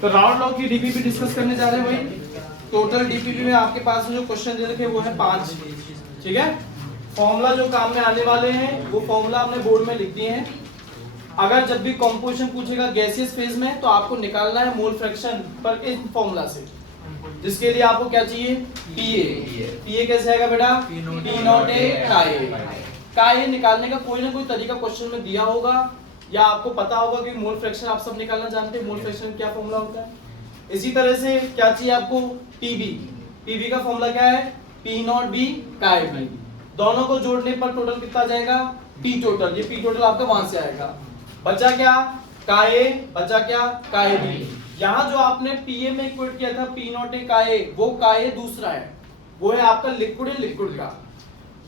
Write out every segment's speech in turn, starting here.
तो round law की DPP discuss करने जा रहे हैं भाई। टोटल डीपीपी में आपके पास में जो क्वेश्चन दे रखे वो है 5, ठीक है। फॉर्मूला जो काम में आने वाले हैं वो फॉर्मूला आपने बोर्ड में लिख दिए हैं। अगर जब भी कंपोजिशन पूछेगा गैसियस फेज में तो आपको निकालना है मोल फ्रैक्शन पर इस फॉर्मूला से, जिसके लिए आपको क्या चाहिए, पीए कैसे आएगा बेटा, पी नॉट ए का ए निकालने का कोई ना कोई तरीका क्वेश्चन में दिया होगा या आपको पता होगा कि मोल फ्रैक्शन आप सब निकालना जानते हैं, मोल फ्रैक्शन क्या फॉर्मूला होता है। इसी तरह से क्या चाहिए आपको, पीबी का फॉर्मूला क्या है, पी नॉट बी का ए बी। दोनों को जोड़ने पर टोटल कितना जाएगा, पी टोटल। ये पी टोटल आपका वहां से आएगा। बचा क्या, का ए, बचा क्या, का ए बी। यहाँ जो आपने पीए में इक्वेट किया था पी नॉट ए का ए, वो का ए दूसरा है, वो है आपका लिक्विड का।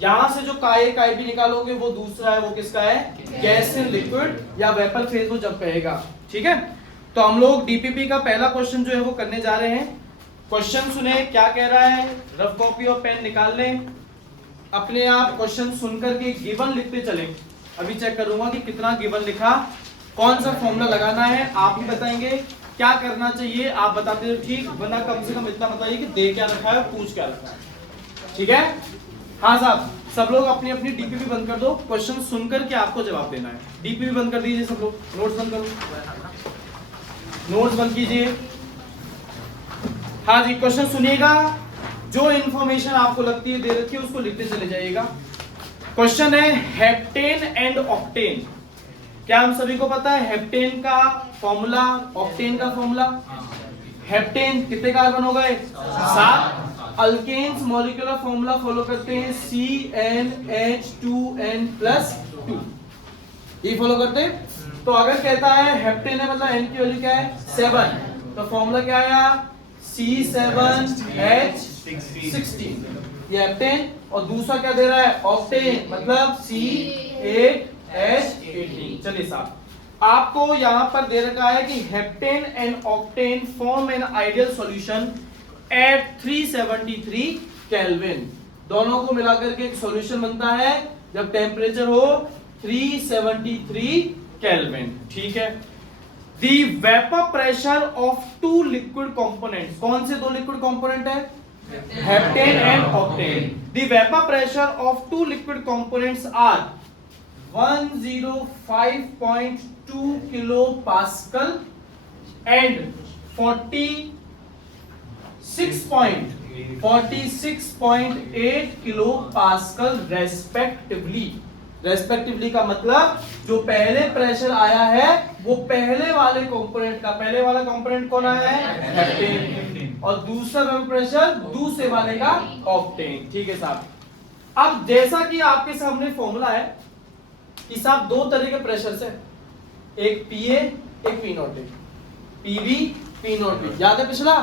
यहां से जो का ए बी निकालोगे वो दूसरा है, वो किसका है, गैस इन लिक्विड या वेपर फेज वो जब कहेगा, ठीक है। तो हम लोग डीपीपी का पहला क्वेश्चन जो है वो करने जा रहे हैं। क्वेश्चन सुने क्या कह रहा है, रफ कॉपी और पेन निकाल लें, अपने आप क्वेश्चन सुनकर के गिवन लिखते चलें। अभी चेक करूंगा कि कितना गिवन लिखा, कौन सा फॉर्मूला लगाना है आप ही बताएंगे, क्या करना चाहिए आप बताते हो, ठीक, वरना कम से कम इतना बताइए कि दे क्या रखा है, पूछ क्या रखा है, ठीक है। हाँ साहब, सब लोग अपनी अपनी डीपीपी बंद कर दो, क्वेश्चन सुनकर के आपको जवाब देना है। डीपीपी बंद कर दीजिए सब लोग, नोट्स बंद करो, नोट्स बंद कीजिए। हाँ जी, क्वेश्चन सुनिएगा, जो इंफॉर्मेशन आपको लगती है दे रखी है उसको लिखते चले जाइएगा। क्वेश्चन है हेप्टेन एंड ऑक्टेन। क्या हम सभी को पता है हेप्टेन का फॉर्मूला, ऑक्टेन का फॉर्मूला। हेप्टेन कितने कार्बन हो गए, 7। अल्केन्स मॉलिक्यूलर फॉर्मूला फॉलो करते हैं CnH2n+2, ये फॉलो करते हैं। तो अगर कहता है हेप्टेन है मतलब n की वैल्यू क्या है, 7, तो फॉर्मूला क्या आया, C7H16, ये हेप्टेन। और दूसरा क्या दे रहा है, ऑक्टेन, मतलब C8H18। चलिए साहब, आपको यहां पर दे रखा है कि heptane and octane form an ideal solution at 373 kelvin. दोनों को मिलाकर के एक सॉल्यूशन बनता है जब टेम्परेचर हो 373 केल्विन, ठीक है। The vapor pressure of two liquid components, कौन से दो लिक्विड कंपोनेंट है, heptane and octane. The vapor pressure of two liquid components are 105.2 kilopascal and 46.8 kilopascal respectively। Respectively का मतलब जो पहले प्रेशर आया है वो पहले वाले कंपोनेंट का, पहले वाला कंपोनेंट कौन आया है, हेप्टेन, और दूसरा प्रेशर दूसरे वाले का ऑक्टेन, ठीक है साहब। अब जैसा कि आपके सामने फॉर्मूला है कि साहब दो तरह के प्रेशर है, एक पीए एक P not A, PB P not B, याद है पिछला,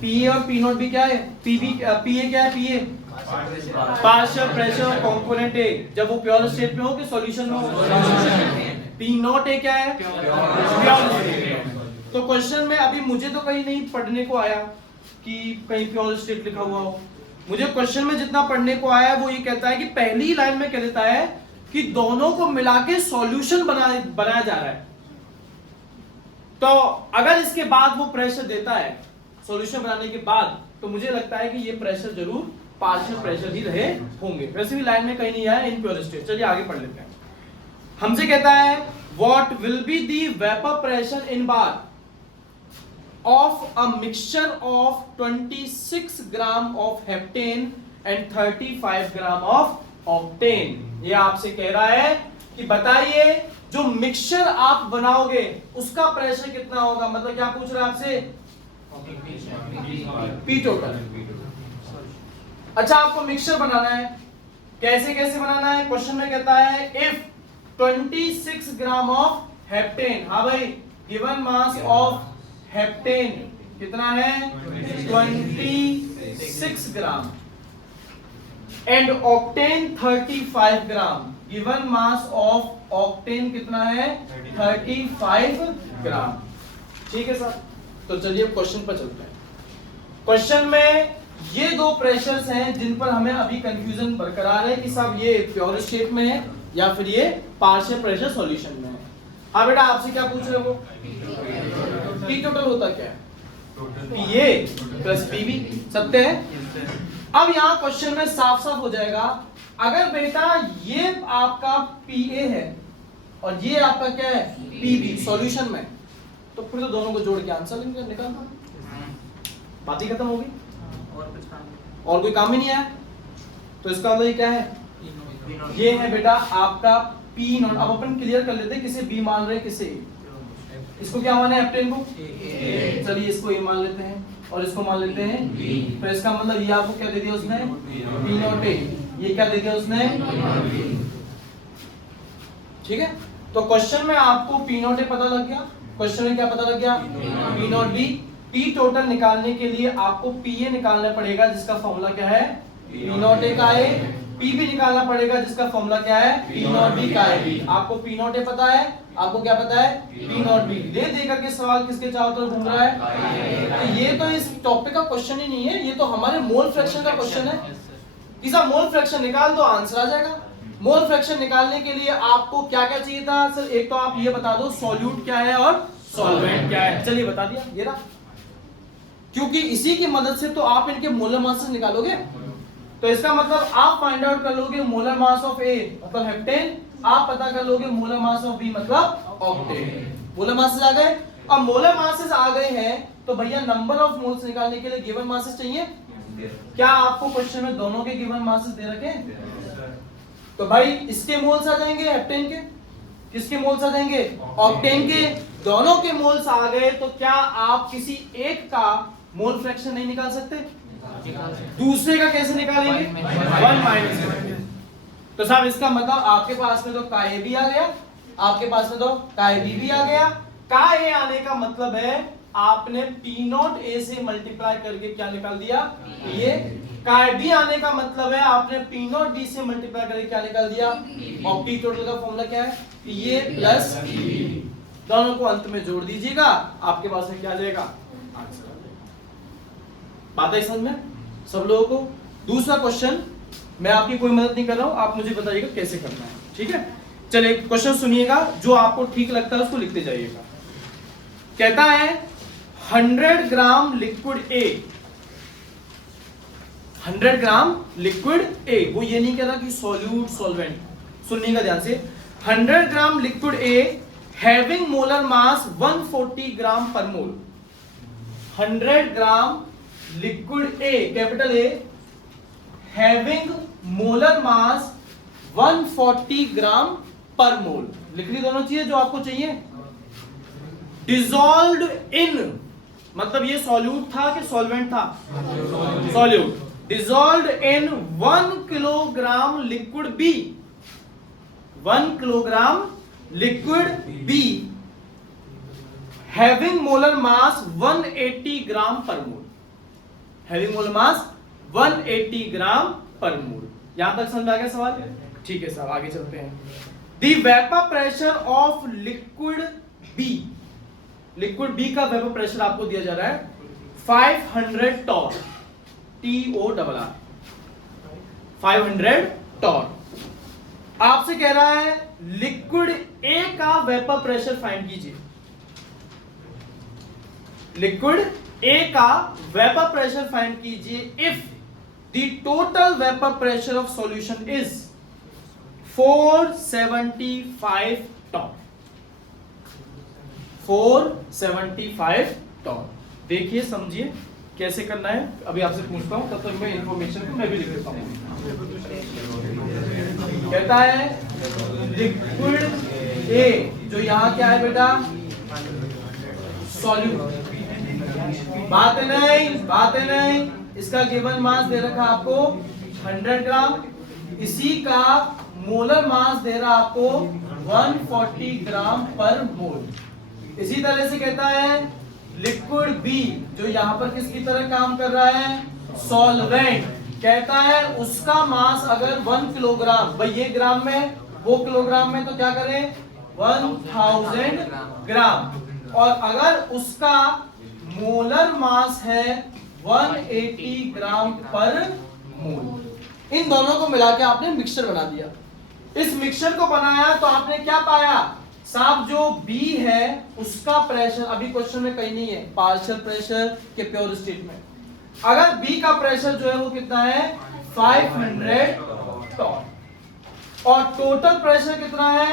पीए और पी नॉट बी क्या है, पीबी पीए क्या है, पीए पार्शियल प्रेशर कंपोनेंट ए, जब वो प्योर स्टेट में हो कि सॉल्यूशन में हो, पी नॉट ए क्या है, प्योर स्टेट। तो क्वेश्चन में अभी मुझे तो कहीं नहीं पढ़ने को आया कि कहीं प्योर स्टेट लिखा हुआ हो, मुझे क्वेश्चन में जितना पढ़ने को आया वो ये कहता है कि पहली लाइन में कह देता है कि दोनों को मिला के सॉल्यूशन बनाया जा रहा है। तो अगर इसके बाद वो प्रेशर देता है सॉल्यूशन बनाने के बाद, तो मुझे लगता है कि ये प्रेशर जरूर पार्शियल प्रेशर ही रहे होंगे, वैसे भी लाइन में कहीं नहीं आया इन प्योर स्टेट। चलिए आगे पढ़ लेते हैं। हमसे कहता है what will be the vapour pressure in bar of a mixture of 26 gram of heptane and 35 gram of octane. ये आपसे कह रहा है कि बताइए जो मिक्सचर आप बनाओगे उसका प्रेशर कितना होगा, मतलब क्या पूछ रहा है आपसे, पी टोटल। अच्छा, आपको मिक्सचर बनाना है, कैसे कैसे बनाना है, क्वेश्चन में कहता है इफ 26 ग्राम ऑफ हेप्टेन, हाँ भाई, गिवन मास ऑफ हेप्टेन कितना है, 26 gram, and octane 35 gram, given mass of octane कितना है, 35 ग्राम, ठीक है सर। तो चलिए क्वेश्चन पर चलते हैं। क्वेश्चन में ये दो प्रेशर्स हैं जिन पर हमें अभी कंफ्यूजन बरकरार है कि साहब ये प्योर स्टेट में है या फिर ये पार्शियल प्रेशर सॉल्यूशन में है। हाँ बेटा, आपसे क्या पूछ रहे हो, पी टोटल होता क्या है, PA प्लस PB, सत्य है। अब यहाँ क्वेश्चन में साफ साफ हो जाएगा, अगर बेटा ये आपका PA है और ये आपका क्या है PB सॉल्यूशन में, तो फिर तो दोनों को जोड़ के आंसर निकालना, बात ही खत्म होगी, और कोई काम ही नहीं आया। तो इसका मतलब ये क्या है, ये है बेटा आपका P नॉट। अब अपन क्लियर कर लेते हैं, किसे B मान रहे हैं किसे A। इसको क्या माना है हेप्टेन को, चलिए इसको A मान लेते हैं और इसको मान लेते हैं B। तो इसका मतलब ये आपको क्या दे दिया उसने, P नॉट A, ये क्या दे दिया उसने, ठीक है। तो क्वेश्चन में आपको P नॉट A पता लग गया, क्वेश्चन में क्या पता लग गया, P not B। P total निकालने के लिए आपको PA निकालना पड़ेगा, जिसका फॉर्मूला क्या है, P नॉट A का है। PB निकालना पड़ेगा, जिसका फॉर्मूला क्या है, P नॉट B का है। आपको P नॉट A पता है, आपको क्या पता है, P नॉट B। दे देकर के सवाल किसके चारों तरफ घूम रहा है, तो ये तो इस टॉपिक का क्वेश्चन ही नहीं है, ये तो हमारे मोल फ्रैक्शन का क्वेश्चन है। किसा मोल फ्रैक्शन निकाल दो, आंसर आ जाएगा। मोल फ्रैक्शन निकालने के लिए आपको क्या क्या चाहिए था सर, एक तो आप ये बता दो सॉल्यूट क्या है और सॉल्वेंट क्या है, चलिए बता दिया ये रहा, क्योंकि इसी की मदद से तो आप इनके मोलर मास निकालोगे। तो इसका मतलब आप फाइंड आउट कर लोगे मोलर मास ऑफ A मतलब हेप्टेन, आप पता कर लोगे मोलर मास ऑफ B मतलब ऑक्टेन। मोलर मासेस आ गए। अब मोलर मासेस आ गए हैं तो भैया नंबर ऑफ मोल्स निकालने के लिए गिवन मासेस चाहिए। क्या आपको क्वेश्चन में दोनों के गिवन मासेस दे रखे हैं? तो भाई इसके मोल्स आ जाएंगे हेप्टेन के, किसके मोल्स आ जाएंगे, ऑक्टेन के। दोनों के मोल्स आ गए तो क्या आप किसी एक का मोल फ्रैक्शन नहीं निकाल सकते? दूसरे का कैसे निकालेंगे, 1 माइनस। तो साहब इसका मतलब आपके पास में तो का A भी आ गया, आपके पास में तो का B भी आ गया। का A आने का मतलब है आपने P नॉट A से मल्टीप्लाई करके क्या निकाल दिया, ये। का B आने का मतलब है आपने P नॉट B से मल्टीप्लाई करके क्या निकाल दिया, और P टोटल का फॉर्मूला क्या है, ये प्लस दोनों को अंत में जोड़ दीजिएगा, आपके पास में क्या आ जाएगा, आंसर। बात है समझ में सब लोगों को? दूसरा क्वेश्चन, मैं आपकी कोई मदद नहीं कर रहा हूं, आप मुझे बताइएगा कैसे करना है, ठीक है। चलिए क्वेश्चन सुनिएगा, जो आपको ठीक लगता है उसको लिखते जाइएगा। कहता है 100 gram liquid A, 100 gram liquid A, वो ये नहीं कह रहा कि सॉल्यूट सॉल्वेंट, सुनिएगा ध्यान से। 100 gram liquid A having molar mass 140 gram per mole. 100 gram liquid A, capital A, having molar mass 140 gram per mole. लिख ली दोनों चीजें जो आपको चाहिए। डिसॉल्व्ड इन मतलब ये सॉल्यूट था कि सॉल्वेंट था, सॉल्यूट। डिसॉल्व्ड इन 1 kilogram liquid B, 1 kilogram liquid B having molar मास 180 ग्राम पर मोल। हैविंग मोलर मास 180 ग्राम पर मोल। यहां तक समझ आ गया सवाल? ठीक है साहब, आगे चलते हैं। दी vapour pressure of liquid B, liquid B का वेपर प्रेशर आपको दिया जा रहा है 500 टॉर, TORR, 500 टॉर। आपसे कह रहा है लिक्विड A का वेपर प्रेशर फाइंड कीजिए। लिक्विड A का वेपर प्रेशर फाइंड कीजिए if the total vapour pressure of solution is 475 torr, 475 torr. देखिए समझिए कैसे करना है, अभी आपसे पूछता हूं, तब तक मैं इंफॉर्मेशन को मैं भी लिख देता हूं। कहता है लिक्विड A, जो यहां क्या है बेटा, सॉल्यूट। बात नहीं, इसका गिवन मास दे रखा आपको 100 ग्राम, इसी का मोलर मास दे रहा आपको 140 ग्राम पर मोल। इसी तरह से कहता है लिक्विड B, जो यहां पर किसकी तरह काम कर रहा है, सॉल्वेंट। कहता है उसका मास अगर 1 किलोग्राम, भाई ये ग्राम में वो किलोग्राम में, तो क्या करें 1000 ग्राम, और अगर उसका मोलर मास है 180 ग्राम पर मोल। इन दोनों को मिला के आपने मिक्सचर बना दिया। इस मिक्सचर को बनाया तो आपने क्या पाया साहब जो B है उसका प्रेशर अभी क्वेश्चन में कहीं नहीं है, पार्शियल प्रेशर के प्योर स्टेट में। अगर B का प्रेशर जो है वो कितना है 500 टॉन और टोटल प्रेशर कितना है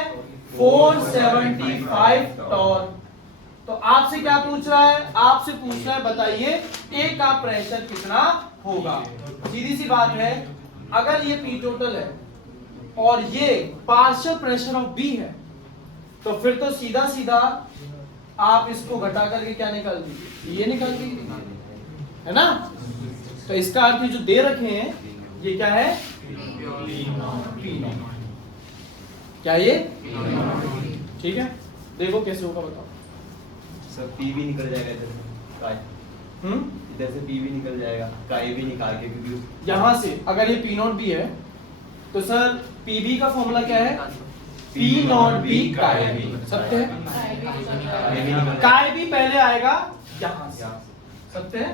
475 टॉन। तो आपसे क्या पूछ रहा है, आपसे पूछ रहा है बताइए A का प्रेशर कितना होगा। सीधी सी बात है, अगर ये P टोटल है और ये पार्शियल प्रेशर ऑफ B है तो फिर तो सीधा सीधा आप इसको घटा करके क्या निकाल दीजिए, ये निकाल दीजिए, है ना। तो इसका अर्थ जो दे रखे हैं ये क्या है P0, क्या ये ठीक है। देखो कैसे होगा बताओ सर। P भी निकल जाएगा इधर से, काय इधर से P भी निकल जाएगा, काय भी निकाल के, क्योंकि यहां से अगर ये P0 भी है तो सर PB का फॉर्मूला क्या है P0B काय B, सत्य है। काय भी पहले आएगा यहां से, सत्य है।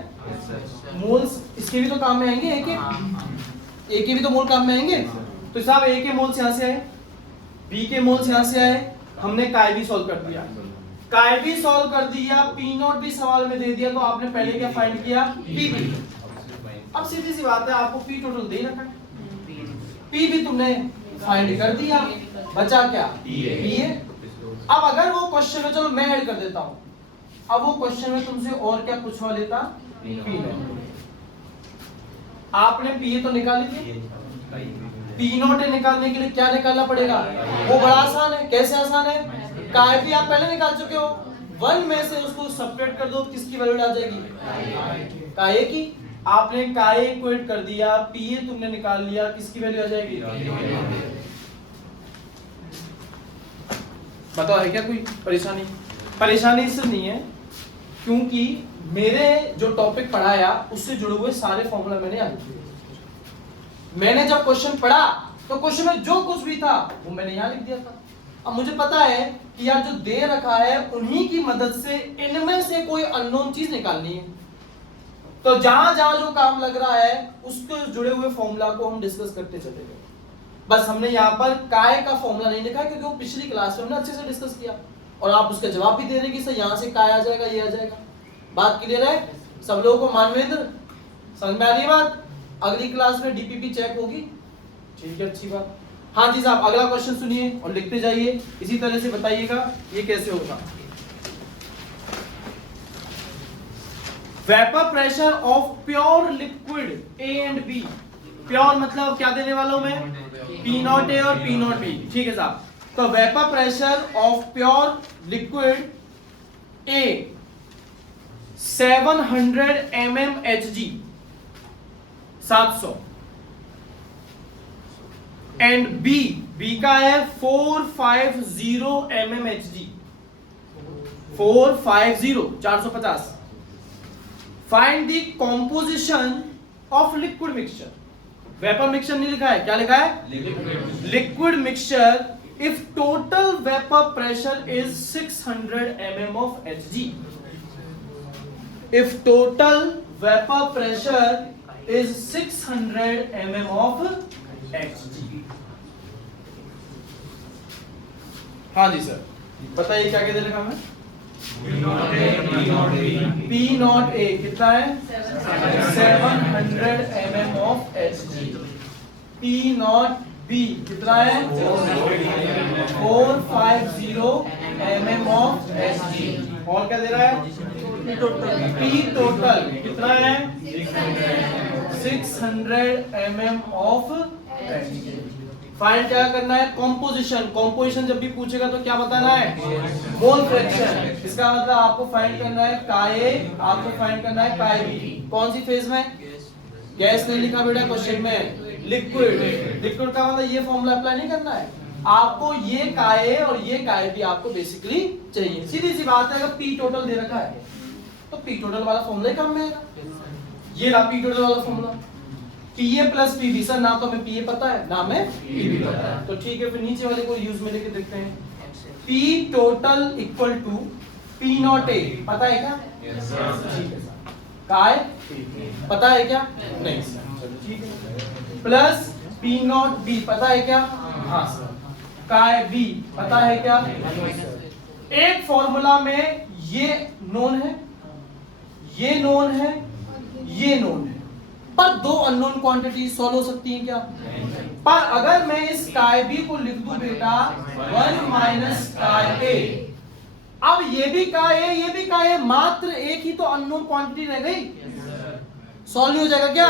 मोल्स इसके भी तो काम में आएंगे, ए के भी तो मोल काम में आएंगे। तो साहब ए के मोल्स यहां से आए, बी के मोल्स यहां से आए, हमने काय भी सॉल्व कर दिया, काय भी सॉल्व कर दिया, P0 भी सवाल में दे दिया, तो आपने पहले क्या फाइंड किया PB। अब सीधी सी बात है आपको P टोटल दे रखा है, P भी तुमने फाइंड कर दिया, बचा क्या PA। अब अगर वो क्वेश्चन में, चलो मैं ऐड कर देता हूं, अब वो क्वेश्चन में तुमसे और क्या पूछवा लेता P0। आपने PA तो निकाल लिया, P0 निकालने के लिए क्या निकालना पड़ेगा, वो बड़ा आसान है। कैसे आसान है, काय भी आप पहले निकाल चुके हो, 1 में से उसको सब्ट्रैक्ट कर दो, किसकी वैल्यू आ जाएगी काय की। आपने काय इक्वेट कर दिया, PA तुमने निकाल लिया, किसकी वैल्यू आ जाएगी। बताओ है क्या कोई परेशानी। परेशानी इससे नहीं है क्योंकि मेरे जो टॉपिक पढ़ाया उससे जुड़े हुए सारे फॉर्मूला मैंने याद किए। मैंने जब क्वेश्चन पढ़ा तो क्वेश्चन में जो कुछ भी था वो मैंने यहाँ लिख दिया था। अब मुझे पता है कि यार जो दे रखा है उन्हीं की मदद से इनमें से कोई अननोन चीज निकालनी है। तो जहां जहां जो काम लग रहा है उसके जुड़े हुए फॉर्मूला को हम डिस्कस करते चले गए। बस हमने यहाँ पर काय का फॉर्मूला नहीं लिखा क्योंकि वो पिछली क्लास में हमने अच्छे से डिस्कस किया और आप उसका जवाब भी दे रहे कि सर यहाँ से काय आ जाएगा, ये आ जाएगा। बात क्लियर है सब लोगों को। मानवेंद्र समझ में आ रही बात। अगली क्लास में डीपीपी चेक होगी, ठीक है, अच्छी बात। हाँ जी साहब, अगला क्वेश्चन सुनिए और लिखते जाइए, इसी तरह से बताइएगा ये कैसे होगा। Vapour pressure of pure liquid A and B. Pure मतलब क्या देने वाला हूं मैं, P0A और P0B, ठीक है साहब। तो vapour pressure of pure liquid A 700 mmHg 700 and B का है 450 mmHg 450 find the composition of liquid mixture. Vapour mixture नहीं लिखा है, क्या लिखा है liquid mixture if total vapour pressure is 600 mm of Hg। if total vapor pressure is 600 mm of Hg। हाँ जी sir, बताइए क्या क्या दे रखा है। P0A कितना है 700 mm of Hg। P0B कितना है 450 mm of Hg। और क्या दे रहा है P टोटल कितना है 600 mm of Hg। फाइंड क्या करना है कॉम्पोजिशन। कॉम्पोजिशन जब भी पूछेगा तो क्या बताना है मोल फ्रैक्शन। इसका मतलब आपको फाइंड करना है काय A, आपको फाइंड करना है काय B। कौन सी फेज में, गैस नहीं लिखा बेटा क्वेश्चन में, लिक्विड। लिक्विड का मतलब ये फॉर्मूला अप्लाई नहीं करना है आपको, ये काय A और ये काय B आपको बेसिकली चाहिए। सीधी सी बात है, अगर P टोटल दे रखा है तो P टोटल वाला फॉर्मूला ही काम में आएगा। ये रहा P टोटल वाला formula, PA plus PB। Sir ना तो हमें PA पता है ना हमें PB पता है, तो ठीक है फिर नीचे वाले को यूज में लेके देखते हैं। P total equal to P0A पता है क्या, ठीक है सर। काय पता है क्या, नहीं सर, चलो ठीक है। प्लस P0B पता है क्या, हाँ सर। काय बी पता है क्या? एक फॉर्मूला में ये नोन है, ये नोन है, ये नोन है, पर दो अननोन क्वांटिटी सॉल्व हो सकती हैं क्या? पर अगर मैं इस काय बी को लिख दूं बेटा 1 माइनस काय ए, अब ये भी काय ए, ये भी काय ए, मात्र एक ही तो अननोन क्वांटिटी रह गई, सॉल्व हो जाएगा क्या?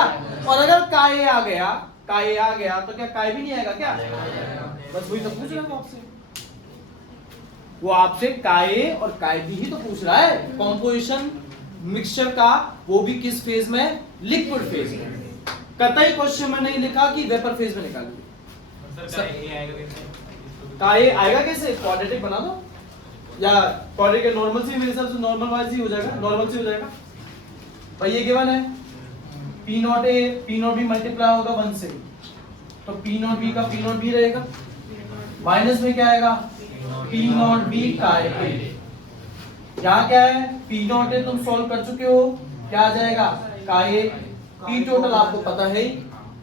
और अगर काय ए आ गया, काय ए आ गया तो क्या काय भी नहीं आएगा क्या? बस वही तो पूछ रहा हूं आपसे, वो आपसे काय ए और काय बी ही तो पूछ रहा है। कॉम्पोजिशन मिक्सचर का, वो भी किस फेज में? लिक्विड फेज में। कतई क्वेश्चन में नहीं लिखा कि वेपर फेज में निकालिए। काय ए आएगा कैसे? क्वाड्रेटिक बना दो, या क्वाड्रेटिक नॉर्मल से, मेरे हिसाब से नॉर्मल वाइज ही हो जाएगा, नॉर्मल से हो जाएगा भाई। ये गिवन है P not A P not be multiply होगा 1 से, तो पी नॉट बी का पी नॉट बी रहेगा, माइनस में क्या आएगा? पी नॉट बी काय ए। यहाँ क्या है? पी नॉट ए तुम सॉल्व कर चुके हो, क्या आ जाएगा? काय ए। पी टोटल आपको पता है ही।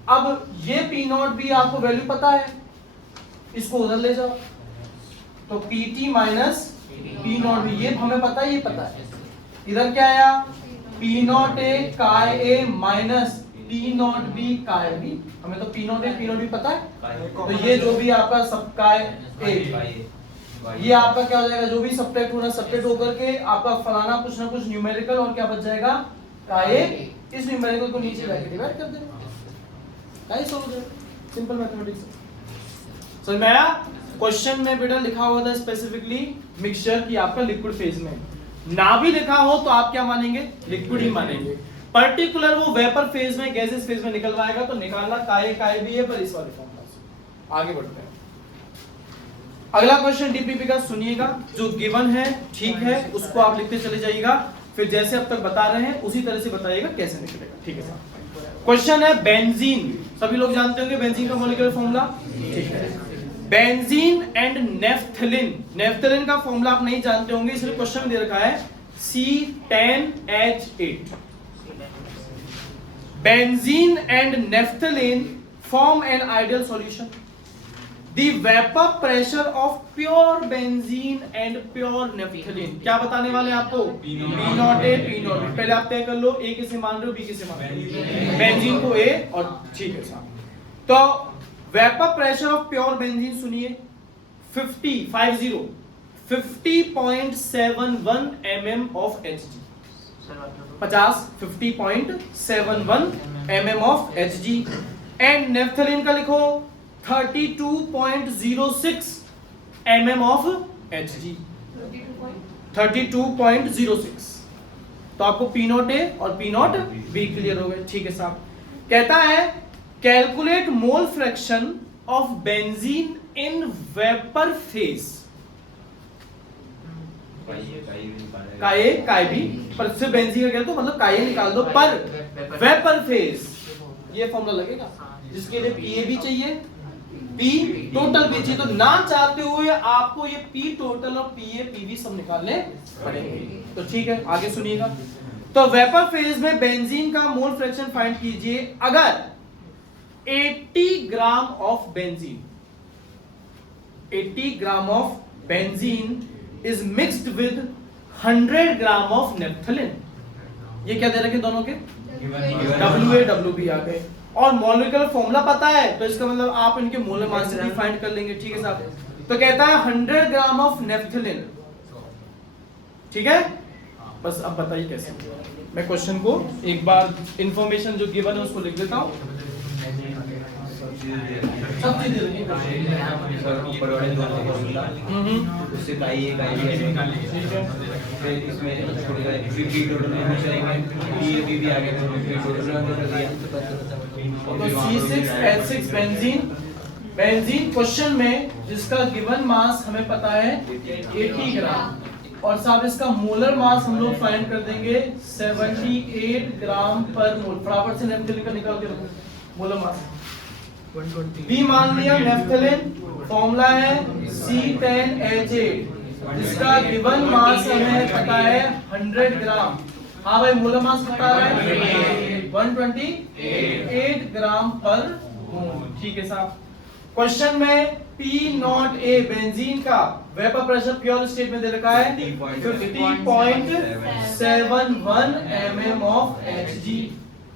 अब ये पी नॉट बी आपको वैल्यू पता है, इसको उधर ले जाओ, तो P T minus P not be, ये हमें पता है, ये पता है। इधर क्या आया? P not A chi A minus P not B chi B, हमें तो P not A P not be पता है, तो ये जो भी आपका सब काय ए, ये आपका क्या हो जाएगा? जो भी सब्ट्रैक्ट होना सब्ट्रैक्ट होकर के आपका फलाना कुछ ना कुछ न्यूमेरिकल, और क्या बच जाएगा? काय ए। इस न्यूमेरिकल को नीचे जाके डिवाइड कर देंगे, काय सॉल्व हो जाएगा। सिंपल मैथमेटिक्स समझ में आया? क्वेश्चन में बेटा लिखा हुआ था स्पेसिफिकली मिक्सचर की आपका लिक्विड फेज में, ना भी लिखा हो तो आप क्या मानेंगे? लिक्विड ही मानेंगे। पर्टिकुलर वो वेपर फेज में, गैसेस फेज में निकलवाएगा तो निकालना काय काय भी है, पर इस वाले फॉर्मूला से। आगे बढ़ते हैं। अगला क्वेश्चन डीपीपी का सुनिएगा, जो गिवन है ठीक है, उसको आप लिखते चले जाइएगा, फिर जैसे अब तक बता रहे हैं उसी तरह से बताइएगा कैसे निकलेगा, ठीक है साहब। क्वेश्चन है बेंजीन, सभी लोग जानते होंगे बेंजीन का मॉलिक्यूलर फॉर्मूला, ठीक है। बेंजीन एंड नेफ्थलीन, नेफ्थलीन का फॉर्मूला आप नहीं जानते होंगे, इसलिए क्वेश्चन दे रखा है C10H8। Benzene and naphthalene form an ideal solution. The vapor pressure of pure benzene and pure naphthalene, क्या बताने वाले हैं आपको? P not a P not be. पहले आप तय कर लो, A किसे मान रहे हो, B किसे मान रहे हो? बेंजीन को A, और ठीक है साहब। तो vapour pressure of pure benzene सुनिए 50.71 mm of Hg, 50.71 mm of Hg। And naphthalene का लिखो 32.06 mm of Hg, 32.06। तो आपको P नॉट ए और P नॉट बी क्लियर हो गए, ठीक है साहब। कहता है calculate mole fraction of benzene in vapour phase. काय काय बी, पर सिर्फ बेंजीन का तो मतलब काय निकाल दो, पर वेपर फेज ये फॉर्मूला लगेगा, जिसके लिए पीए भी चाहिए, पी टोटल भी चाहिए। तो ना चाहते हुए आपको ये पी टोटल और पीए पीवी सब निकालने पड़ेंगे। तो ठीक है, आगे सुनिएगा। तो वेपर फेज में बेंजीन का मोल फ्रैक्शन फाइंड कीजिए अगर 80 gram of benzene, 80 gram of benzene is mixed with 100 gram of naphthalene. ये क्या दे रखे दोनों के? WA WB आ गए, और मॉलिक्यूलर फॉर्मूला पता है, तो इसका मतलब आप इनके मोलर मास से फाइंड कर लेंगे, ठीक है साहब। तो कहता है 100 ग्राम ऑफ नेफ्थलीन, ठीक है। बस अब बताइए कैसे। मैं क्वेश्चन को एक बार इंफॉर्मेशन जो गिवन है उसको लिख देता हूँ। सब चीज दे रही उससे काई है, काई भी ठीक है। फिर इसमें पी टोटल में हम चलेंगे, पी भी आ गया, तो पी टोटल में कर दिया। तो C6H6 बेंजीन क्वेश्चन में जिसका गिवन मास हमें पता है 80 ग्राम, और साहब इसका मोलर मास हम लोग फाइंड कर देंगे 78 ग्राम पर मोल। फटाफट से नेफ्थलीन का निकाल के रखो मोलर मास। बी मान लिया नेफ्थलीन, फॉर्मूला है C10H8, जिसका गिवन मास हमें पता है 100 ग्राम। हाँ भाई, मोलर मास पता है 128 ग्राम पर मोल, ठीक है साहब। क्वेश्चन में P0A बेंजीन का वेपर प्रेशर प्योर स्टेट में दे रखा है 50.71 mm ऑफ Hg।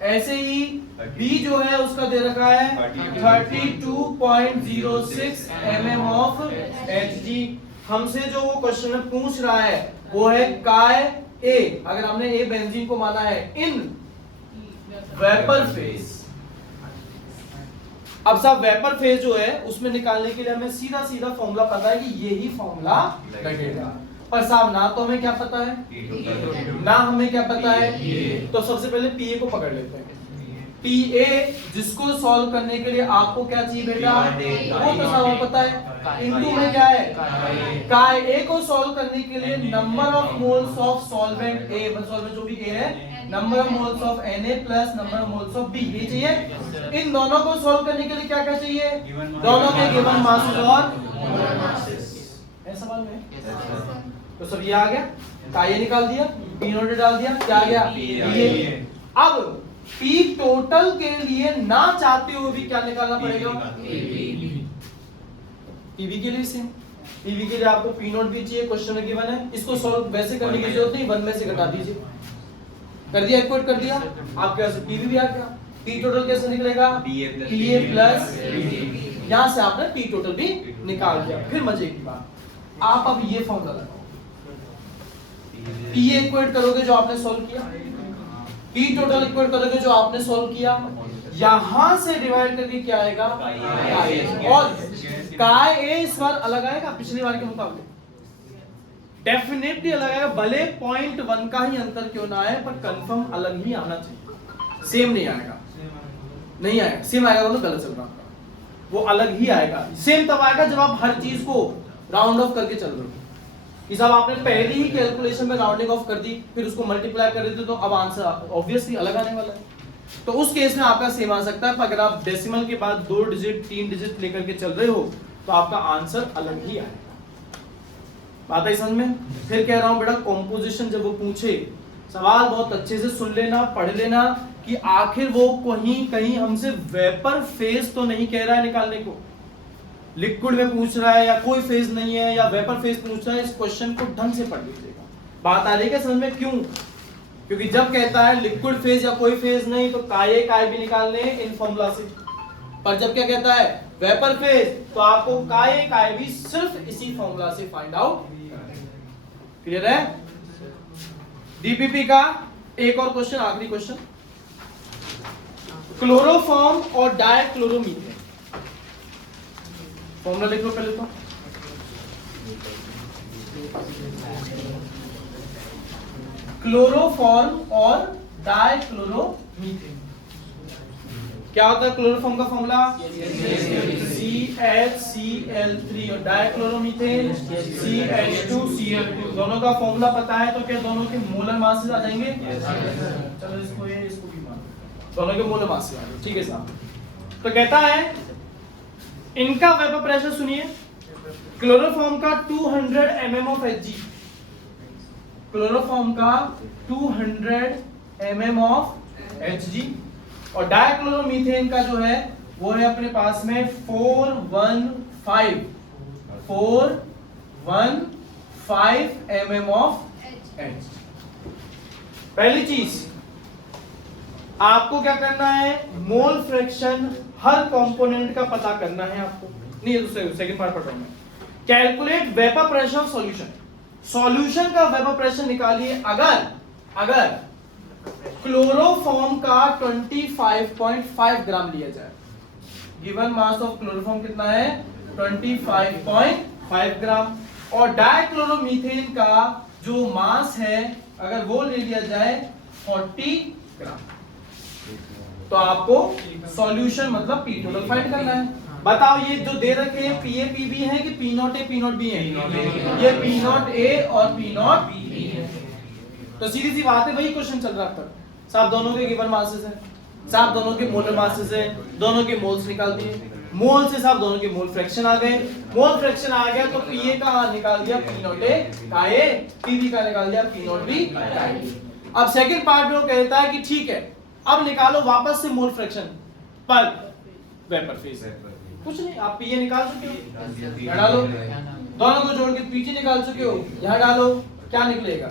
ऐसे ही B जो है उसका दे रखा है 32.06 mm ऑफ Hg। हमसे जो वो क्वेश्चन में पूछ रहा है वो है काय A, अगर हमने A बेंजीन को माना है इन वेपर फेज। अब साहब वेपर फेज जो है उसमें निकालने के लिए हमें सीधा सीधा फॉर्मूला पता है कि यही फॉर्मूला लगेगा, पर साहब ना तो हमें क्या पता है ना हमें क्या पता है। तो सबसे पहले पीए को पकड़ लेते हैं। पीए जिसको सॉल्व करने के लिए आपको क्या चाहिए बेटा, वो तो साहब पता है, इनटू में क्या है काय ए को सॉल्व करने के लिए number of moles of solvent A, solvent जो भी ए है, number of moles of Na plus number of moles of B, ये चाहिए। इन दोनों को सॉल्व करने के लिए क्या क्या चाहिए, दोनों के गिवन मासेस और है सवाल में। तो सब ये आ गया, काय निकाल दिया, P0 डाल दिया, क्या आ गया ये। अब P टोटल के लिए ना चाहते हुए भी क्या निकालना पड़ेगा, पीवी के लिए सेम। पीवी के लिए आपको P0 भी चाहिए, क्वेश्चन में गिवन है, इसको सॉल्व वैसे करने की जरूरत नहीं, 1 में से घटा दीजिए, कर दिया, इक्वेट कर दिया, आपके पास पीवी भी आ गया। P टोटल कैसे निकलेगा, PA प्लस यहां से आपने P टोटल भी निकाल दिया। फिर मजे की बात, आप अब ये फॉर्मूला लगाओ, PA इक्वेट करोगे जो आपने सॉल्व किया, P टोटल इक्वेट करोगे जो आपने सॉल्व किया, यहां से डिवाइड करके क्या आएगा, और काय ए इस बार अलग आएगा पिछली बार के मुकाबले, डेफिनेटली अलग आएगा, भले 0.1 का ही अंतर क्यों ना आए, पर कंफर्म अलग ही आना चाहिए, सेम नहीं आएगा, नहीं आएगा, सेम आएगा तो गलत चल रहा है, वो अलग ही आएगा। सेम तब आएगा जब आप हर चीज को राउंड ऑफ करके चल रहे हो, कि साहब आपने पहले ही कैलकुलेशन में राउंडिंग ऑफ कर दी, फिर उसको मल्टीप्लाई कर देते तो अब आंसर ऑब्वियसली अलग आने वाला है। तो उस केस में आपका सेम आ सकता है, पर अगर आप डेसिमल के बाद 2 डिजिट 3 डिजिट लेकर के चल रहे हो तो आपका आंसर अलग ही आएगा। बात है समझ में। फिर कह रहा हूं बेटा, कॉम्पोजिशन जब वो पूछे सवाल बहुत अच्छे से सुन लेना, पढ़ लेना कि आखिर वो कहीं कहीं हमसे वेपर फेज तो नहीं कह रहा है निकालने को, लिक्विड में पूछ रहा है या कोई फेज नहीं है या वेपर फेज पूछ रहा है। इस क्वेश्चन को ढंग से पढ़ लीजिएगा, बात आ रही है समझ में। क्यों, क्योंकि जब कहता है लिक्विड फेज या कोई फेज नहीं तो काय भी निकालने इन फॉर्मूला से, पर जब क्या कहता है वेपर फेज तो आपको काय भी सिर्फ इसी फॉर्मूला से फाइंड आउट। क्लियर है। डीपीपी का एक और क्वेश्चन, आखिरी क्वेश्चन, क्लोरोफॉर्म और डायक्लोरोमीथेन, फॉर्मूला लिख लो पहले तो। क्लोरोफॉर्म और डायक्लोरोमीथेन, क्या होता है क्लोरोफॉर्म का फॉर्मूला CHCl3 और डायक्लोरोमीथेन CH2Cl2। दोनों का फॉर्मूला पता है तो क्या दोनों के मोलर मासेस आ जाएंगे। चलो इसको भी मान, दोनों के मोलर मासेस आ जाएंगे, ठीक है साहब। तो कहता है इनका वेपर प्रेशर सुनिए, क्लोरोफॉर्म का 200 mm ऑफ Hg, क्लोरोफॉर्म का 200 mm ऑफ Hg, और डायक्लोरोमीथेन का जो है वो है अपने पास में 415 mm ऑफ H। पहली चीज आपको क्या करना है, मोल फ्रैक्शन हर कंपोनेंट का पता करना है आपको। नहीं ये तो सेकंड पार्ट पढ़ रहा हूं मैं। Calculate vapour pressure of solution, solution का वेपर प्रेशर निकालिए अगर क्लोरोफॉर्म का 25.5 ग्राम लिया जाए। गिवन मास ऑफ क्लोरोफॉर्म कितना है 25.5 ग्राम, और डायक्लोरोमीथेन का जो मास है अगर वो ले लिया जाए 40 ग्राम, तो आपको सॉल्यूशन मतलब पी टोटल फाइंड करना है। बताओ ये जो दे रखे हैं पीए पीबी है कि P0 A P0 B है, ये P0 A और P0 B है। तो सीधी सी बात है, वही क्वेश्चन चल रहा है अब तक। साहब दोनों के गिवन मासेस हैं, साहब दोनों के मोलर मासेस हैं, दोनों के मोल्स निकाल दिए, मोल से साहब दोनों के मोल फ्रैक्शन आ गए, मोल फ्रैक्शन आ गया तो पीए का निकाल दिया P0 A का A, पीबी का निकाल दिया P0 B का A। अब सेकंड पार्ट में वो कहता है कि ठीक है अब निकालो वापस से मोल फ्रैक्शन पर वेपर फेज, कुछ नहीं, आप पीए निकाल चुके हो, यहाँ डालो, दोनों को जोड़ के पीटी निकाल चुके हो, यहाँ डालो, क्या निकलेगा?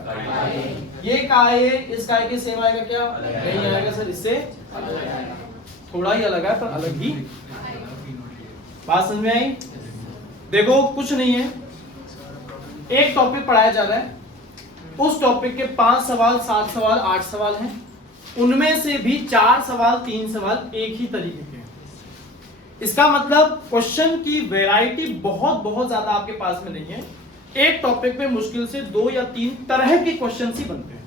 ये काए इस काए के सेम आएगा क्या? नहीं आएगा सर, इससे थोड़ा ही अलग है पर अलग ही। बात समझ में आई? देखो कुछ नहीं है, एक टॉपिक पढ़ाया जा रहा है, उस टॉपिक के 5 सवाल 7 सवाल 8 सवाल हैं, उनमें से भी 4 सवाल 3 सवाल एक ही तरीके के हैं। इसका मतलब क्वेश्चन की वैरायटी बहुत बहुत ज्यादा आपके पास में नहीं है। एक टॉपिक में मुश्किल से 2 या 3 तरह के क्वेश्चन ही बनते हैं,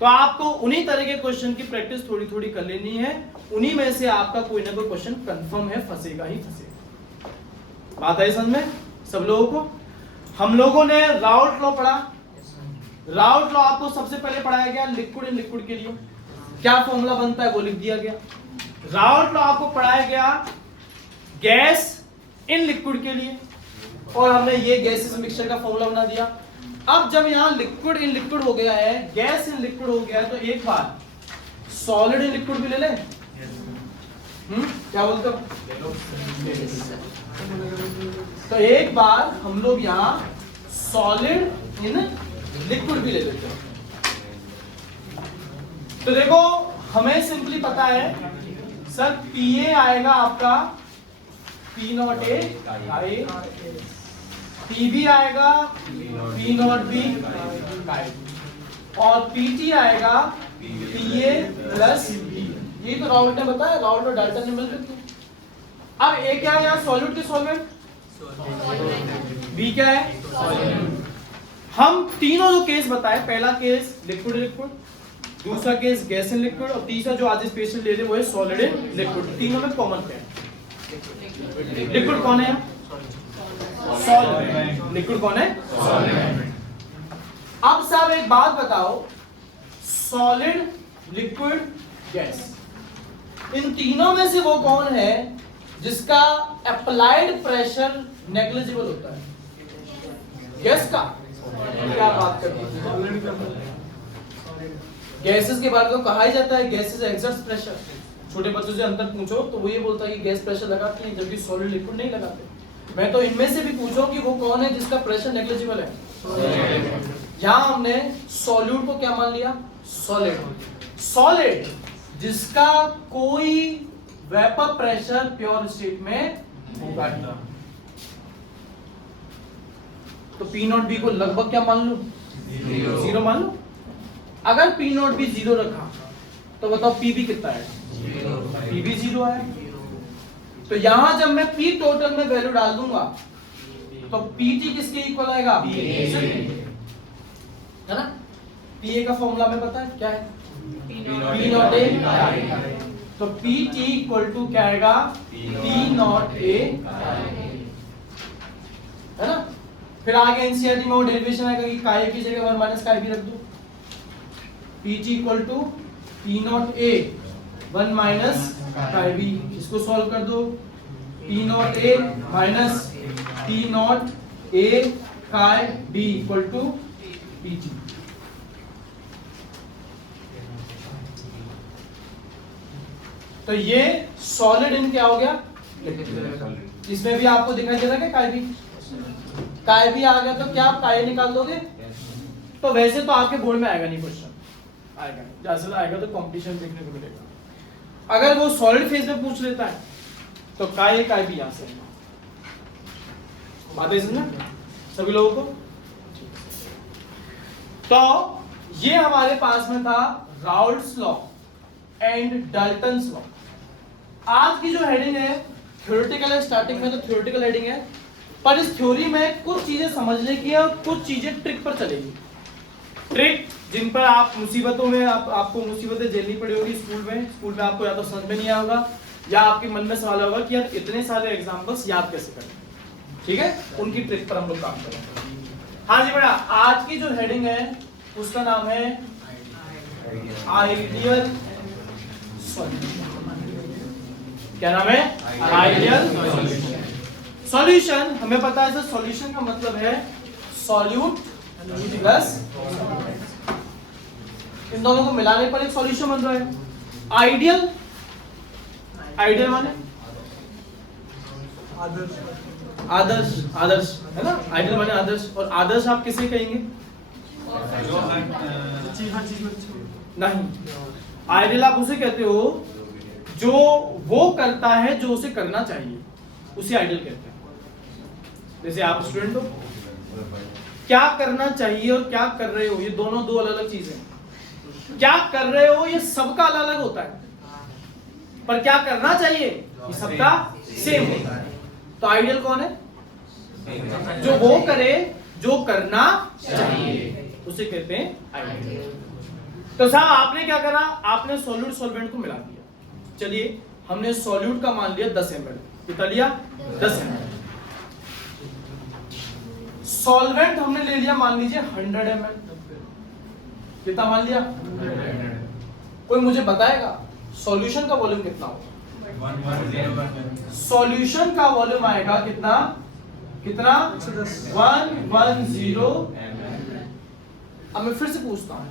तो आपको उन्हीं तरह के क्वेश्चन की प्रैक्टिस थोड़ी थोड़ी कर लेनी है, उन्हीं में से आपका कोई ना कोई क्वेश्चन कंफर्म है, फंसेगा ही फंसेगा। बात आई समझ में सब लोगों को? हम लोगों ने राउल्ट लॉ पढ़ा। राउल्ट लॉ आपको सबसे पहले पढ़ाया गया लिक्विड इन लिक्विड के लिए, क्या फॉर्मूला बनता है वो लिख दिया गया। राउल्ट लॉ आपको पढ़ाया गया गैस इन लिक्विड के लिए, और हमने ये गैसेस मिक्सचर का फॉर्मूला बना दिया। अब जब यहाँ लिक्विड इन लिक्विड हो गया है, गैस इन लिक्विड हो गया है, तो एक बार सॉलिड इन लिक्विड भी ले ले। क्या बोलते हो? तो एक बार हम लोग यहाँ सॉलिड इन लिक्विड भी ले लेते हैं। तो देखो हमें सिंपली पता है सर, पीए आएगा आपका पी नॉट ए, पीबी आएगा पी नॉट बी, और पीटी आएगा पीए प्लस बी। ये तो राउल्ट ने बताया, राउल्ट और डाल्टन ने मिलकर किया। अब ए क्या है यहाँ? सॉल्यूट के सॉल्वेंट। बी क्या है? हम तीनों जो केस बताए, पहला केस लिक्विड लिक्विड, दूसरा केस गैस इन लिक्विड, और तीसरा जो आज स्पेशल ले रहे वो है सॉलिड इन लिक्विड। तीनों में कॉमन क्या है? लिक्विड कौन है? सॉलिड। लिक्विड कौन है? सॉलिड। अब साहब एक बात बताओ, सॉलिड लिक्विड गैस, इन तीनों में से वो कौन है जिसका अप्लाइड प्रेशर नेग्लिजिबल होता है? गैस का? क्या बात करते हैं? गैसेस के बारे में तो कहा ही जाता है गैसेस एक्सर्ट्स प्रेशर। छोटे बच्चों से अंतर पूछो तो वो ये बोलता है कि गैस प्रेशर लगाती है, जबकि सॉलिड लिक्विड नहीं लगाते। मैं तो इनमें से भी पूछूं कि वो कौन है जिसका प्रेशर नेग्लिजिबल है? यहां हमने सॉल्यूट को क्या मान लिया? सॉलिड। सॉलिड जिसका कोई वेपर प्रेशर प्योर स्टेट में होगा। तो पी नॉट बी को लगभग क्या मान लो? जीरो मान लो। अगर पी नॉट बी जीरो रखा तो बताओ पीबी कितना है? पीबी जीरो है। तो यहां जब मैं पी टोटल में वैल्यू डाल दूंगा तो पीटी किसके इक्वल आएगा? है ना? पीए का फॉर्मूला में पता है क्या है? P not a. तो पीटी इक्वल टू क्या आएगा? पी नॉट ए, है ना? फिर आगे एनसीईआरटी में वो डेरिवेशन आएगा कि काय की जगह 1 माइनस काय भी रख दो। PT equal to P not A 1 minus chi B, इसको सॉल्व कर दो। P not A minus P not A chi B equal to PT. तो ये सॉलिड इन क्या हो गया? इसमें भी आपको दिखाई दे रहा है काय बी? काय बी आ गया तो क्या आप काय निकाल दोगे? तो वैसे तो आपके बोर्ड में आएगा नहीं क्वेश्चन, आएगा जैसे आएगा तो कंपटीशन देखने को मिलेगा। अगर वो सॉलिड फेज में पूछ लेता है तो काय बी आ सकता है। बात है समझना सभी लोगों को? तो ये हमारे पास में था Raoult's law and Dalton's law. आज की जो हेडिंग है थ्योरेटिकल है, स्टार्टिंग में तो थ्योरेटिकल हेडिंग है, पर इस थ्योरी में कुछ चीजें समझने की और कुछ चीजें ट्रिक पर चलेगी। ट्रिक जिन पर आप मुसीबतों में आपको मुसीबतें झेलनी पड़ी होगी स्कूल में आपको या तो समझ में नहीं आया होगा या आपके मन में सवाल होगा कि यार इतने सारे एग्जांपल्स याद कैसे करें। ठीक है, उनकी ट्रिक पर हम लोग काम करेंगे। हाँ जी बेटा, आज की जो हेडिंग है उसका नाम है आइडियल सॉल्यूशन। क्या नाम है? Ideal solution. हमें पता है सर सॉल्यूशन का मतलब है सॉल्यूट प्लस, इन दोनों को मिलाने पर एक सॉल्यूशन बन रहा है। आइडियल, आइडियल माने आदर्श, आदर्श है ना, आइडियल माने आदर्श। और आदर्श आप किसे कहेंगे? नहीं, आइडियल आप उसे कहते हो जो वो करता है जो उसे करना चाहिए, उसे आइडियल कहते हैं। जैसे आप स्टूडेंट हो, क्या करना चाहिए और क्या कर रहे हो, ये दोनों दो अलग अलग चीजें हैं। क्या कर रहे हो ये सबका अलग अलग होता है, पर क्या करना चाहिए ये सबका सेम होता है। तो आइडियल कौन है? जो वो करे जो करना चाहिए, उसे कहते हैं आइडियल। तो साहब आपने क्या करा, आपने सॉल्यूट सॉल्वेंट को मिला दिया। चलिए हमने सॉल्यूट का मान लिया 10 ml, कितना लिया? 10 ml। सॉल्वेंट हमने ले लिया मान लीजिए 100 ml, कितना मान लिया? कोई मुझे बताएगा सॉल्यूशन का वॉल्यूम कितना होगा? सॉल्यूशन का वॉल्यूम आएगा कितना? कितना? 110 ml। अब मैं फिर से पूछता हूं,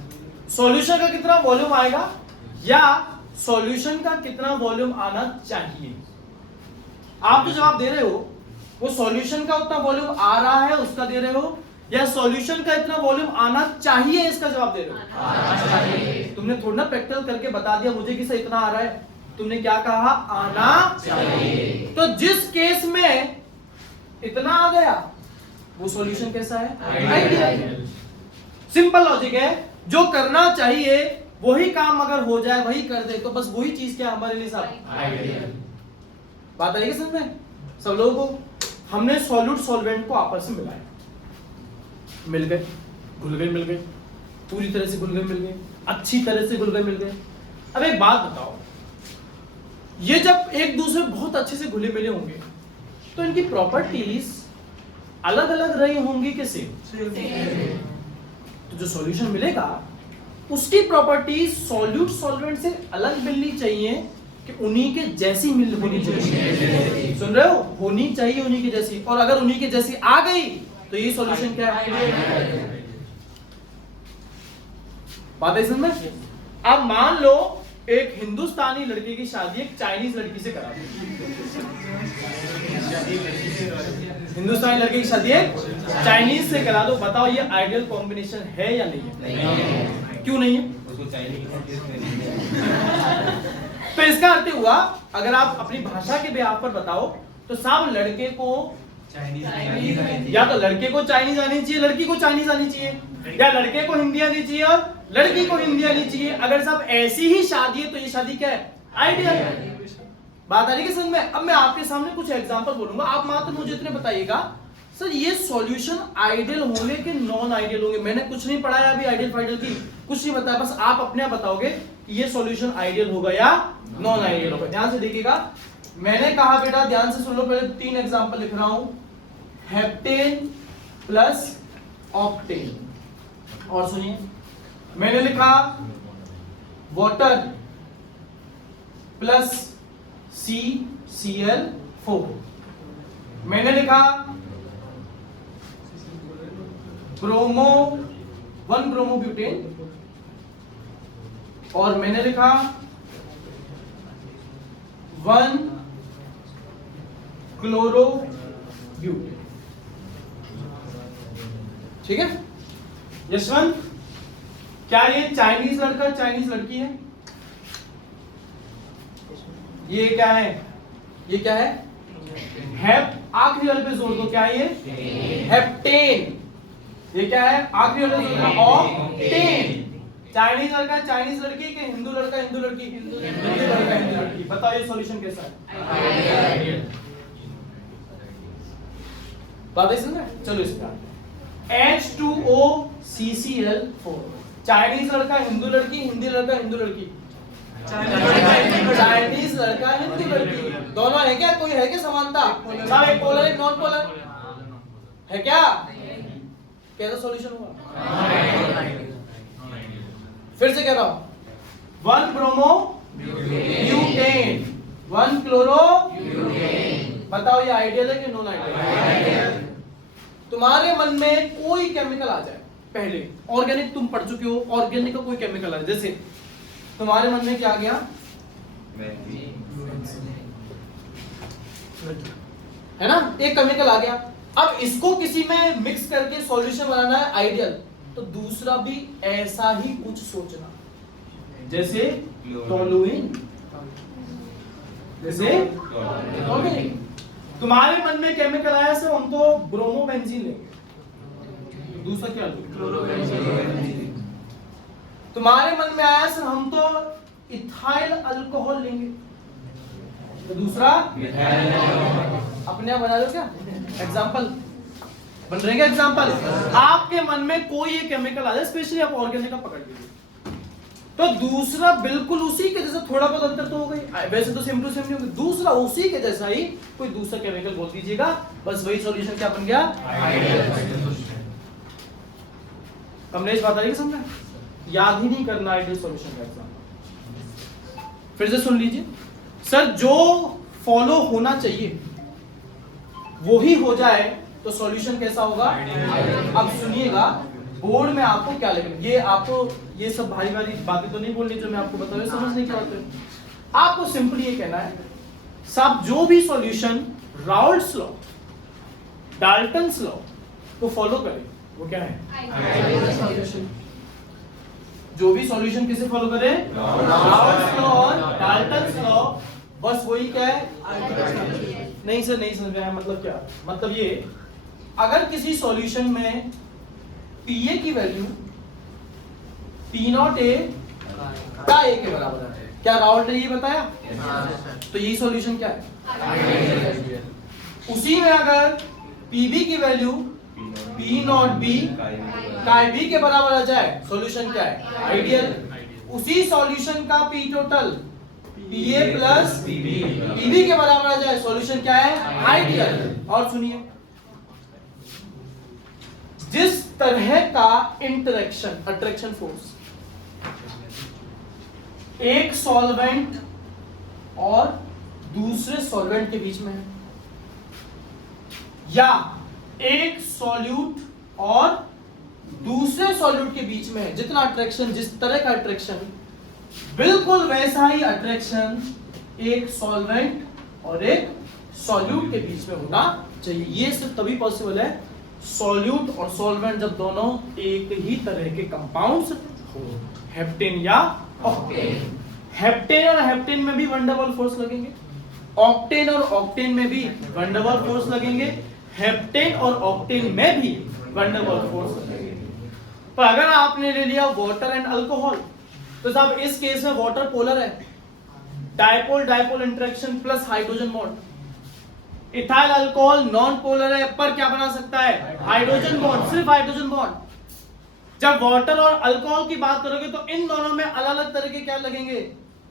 सॉल्यूशन का कितना वॉल्यूम आएगा या सॉल्यूशन का कितना वॉल्यूम आना चाहिए? आप जो जवाब दे रहे हो वो सॉल्यूशन का उतना वॉल्यूम आ रहा है उसका दे रहे हो, या सॉल्यूशन का इतना वॉल्यूम आना चाहिए इसका जवाब दे रहे हो? आना चाहिए। तुमने थोड़ा ना प्रैक्टिकल करके बता दिया मुझे कि सर इतना आ रहा है, तुमने क्या कहा? आना चाहिए। तो जिस केस में इतना आ गया वो सॉल्यूशन कैसा है? आइडियल। सिंपल लॉजिक है, जो करना चाहिए वही काम अगर हो जाए, वही कर दे, तो बस वही चीज क्या हमारे लिए साहब? आइडियल। बात आएगी समझ में सब लोगों को? हमने सॉल्यूट सॉल्वेंट को आपस में मिलाया, मिल गए, घुल गए, मिल गए, पूरी तरह से घुल गए, मिल गए, अच्छी तरह से घुल गए, मिल गए। अब एक बात बताओ, ये जब एक दूसरे बहुत अच्छे से घुले मिले होंगे तो इनकी प्रॉपर्टीज अलग अलग रही होंगी कि सेम? तो जो सॉल्यूशन मिलेगा उसकी प्रॉपर्टीज सॉल्यूट सॉल्वेंट से अलग मिलनी चाहिए कि उन्हीं के जैसी मिल होनी चाहिए। सुन रहे हो? होनी चाहिए उन्हीं के जैसी, और अगर उन्हीं के जैसी आ गई तो ये सॉल्यूशन क्या है? बात है समझ में? अब मान लो एक हिंदुस्तानी लड़के की शादी एक चाइनीज लड़की से करा दी। हिंदुस्तानी लड़के की शादी एक चाइनीज से करा दो, बताओ ये आइडियल कॉम्बिनेशन है या नहीं है? क्यों नहीं है? तो इसका अर्थ हुआ, अगर आप अपनी भाषा के बिहाफ पर बताओ तो साहब लड़के को या तो लड़के को चाइनीज आनी चाहिए, लड़की को चाइनीज आनी चाहिए, या लड़के को हिंदी आनी चाहिए और लड़की को हिंदी आनी चाहिए। अगर सब ऐसी ही शादी है तो ये शादी क्या है? आइडियल। बात आ रही है समझ में? अब मैं आपके सामने कुछ एग्जांपल बोलूंगा, आप मात्र मुझे इतने बताइएगा सर ये सॉल्यूशन आइडियल होंगे कि नॉन आइडियल होंगे। मैंने कुछ नहीं पढ़ाया अभी आइडियल फाइडियल की, कुछ नहीं बताया, बस आप अपने आप बताओगे कि ये सॉल्यूशन आइडियल होगा या नॉन आइडियल होगा। ध्यान से देखिएगा, मैंने कहा बेटा ध्यान से सुन लो, पहले 3 एग्जांपल लिख रहा हूं, हेप्टेन प्लस ऑक्टेन। और सुनिए, मैंने लिखा वाटर प्लस CCl4, मैंने लिखा ब्रोमो 1 ब्रोमोब्यूटेन, और मैंने लिखा 1 क्लोरोब्यूटेन। ठीक है यशवंत, क्या ये चाइनीज लड़का चाइनीज लड़की है? ये क्या है? ये क्या है? हेप, आखिरी वाले पे जोर दो, क्या है ये? हेप्टेन। ये क्या है? आखिरी वाले पे जोर दो, ऑक्टेन। चाइनीज लड़का चाइनीज लड़की के हिंदू लड़का हिंदू लड़की, हिंदू लड़का हिंदू लड़की। बताओ ये सॉल्यूशन कैसा है? बात है समझ में? चलो इसका H2O CCl4। चाइनीज लड़का हिंदू लड़की, हिंदी लड़का हिंदू लड़की, चाइनीज लड़का हिंदू लड़की, दोनों है क्या? कोई है क्या समानता? सब एक पोलर एक नॉन पोलर है क्या? कैसा सॉल्यूशन हुआ? फिर से कह रहा हूं, 1 ब्रोमो ब्यूटेन, 1 क्लोरो ब्यूटेन। बताओ ये आइडियल है कि नॉन आइडियल? तुम्हारे मन में कोई केमिकल आ जाए, पहले ऑर्गेनिक तुम पढ़ चुके हो, ऑर्गेनिक का कोई केमिकल आ जाए, जैसे तुम्हारे मन में क्या आ गया? है ना, एक केमिकल आ गया। अब इसको किसी में मिक्स करके सॉल्यूशन बनाना है आइडियल, तो दूसरा भी ऐसा ही कुछ सोचना, जैसे टोलुइन, जैसे टोलुइन। तुम्हारे मन में केमिकल आया सर हम तो ब्रोमोबेंजीन लेंगे, दूसरा क्या लोगे? तुम्हारे मन में आया सर हम तो इथाइल अल्कोहल लेंगे, तो दूसरा अपने आप बना लो क्या एग्जाम्पल, बन रहे क्या एग्जाम्पल? आपके मन में कोई एक केमिकल आ जाए, स्पेशली आप ऑर्गेनिक का पकड़ लीजिए, तो दूसरा बिल्कुल उसी के जैसा, थोड़ा बहुत अंतर तो हो गई, वैसे तो सेम टू सेम नहीं होगी, दूसरा उसी के जैसा ही कोई दूसरा केमिकल बोल दीजिएगा, बस वही सॉल्यूशन क्या बन गया? कमलेश बात आ रही है समझ? याद ही नहीं करना आइडियल सॉल्यूशन का एग्जाम्पल। फिर से सुन लीजिए सर, जो फॉलो होना चाहिए वो ही हो जाए तो सॉल्यूशन कैसा होगा? अब सुनिएगा, बोर्ड में आपको क्या लिखना, ये आपको ये सब भारी भारी बातें तो नहीं बोलनी जो मैं आपको बता रहा हूं, समझने क्या होता है। आपको सिंपली ये कहना है सब जो भी solution Raoult's law, Dalton's law को फॉलो करे वो क्या है? जो भी सॉल्यूशन किसे फॉलो करे? राउल्ट्स लॉ और डाल्टन्स लॉ, बस वही क्या है? नहीं सर नहीं समझ में, मतलब क्या? मतलब ये, अगर किसी सॉल्यूशन में पीए की वैल्यू P0A का A के बराबर है, क्या राउल्ट ने ये बताया? तो यही सॉल्यूशन क्या है? उसी में अगर पीबी की वैल्यू P0B का B के बराबर आ जाए, सॉल्यूशन क्या है? आइडियल। उसी सॉल्यूशन का P total PA plus PB के बराबर आ जाए, सॉल्यूशन क्या है? आइडियल। और सुनिए, जिस तरह का इंटरेक्शन, अट्रैक्शन फोर्स एक सॉल्वेंट और दूसरे सॉल्वेंट के बीच में है, या एक सॉल्यूट और दूसरे सॉल्यूट के बीच में है, जितना अट्रैक्शन, जिस तरह का अट्रैक्शन, बिल्कुल वैसा ही अट्रैक्शन एक सॉल्वेंट और एक सॉल्यूट के बीच में होना चाहिए। ये सिर्फ तभी पॉसिबल है सॉल्यूट और सॉल्वेंट जब दोनों एक ही तरह के कंपाउंड्स हो, हेप्टेन या ऑक्टेन। हेप्टेन और हेप्टेन में भी वन डबल फोर्स लगेंगे, ऑक्टेन और ऑक्टेन में भी वन डबल फोर्स लगेंगे, हेप्टेन और ऑक्टेन में भी वन डबल फोर्स लगेंगे। पर अगर आपने ले लिया वाटर एंड अल्कोहल, तो साहब इस केस में वाटर पोलर है, dipole dipole interaction plus hydrogen bond. Ethyl alcohol non polar है, पर क्या बना सकता है? हाइड्रोजन बॉन्ड, सिर्फ हाइड्रोजन बॉन्ड। जब वाटर और अल्कोहल की बात करोगे तो इन दोनों में अलग अलग तरह के क्या लगेंगे?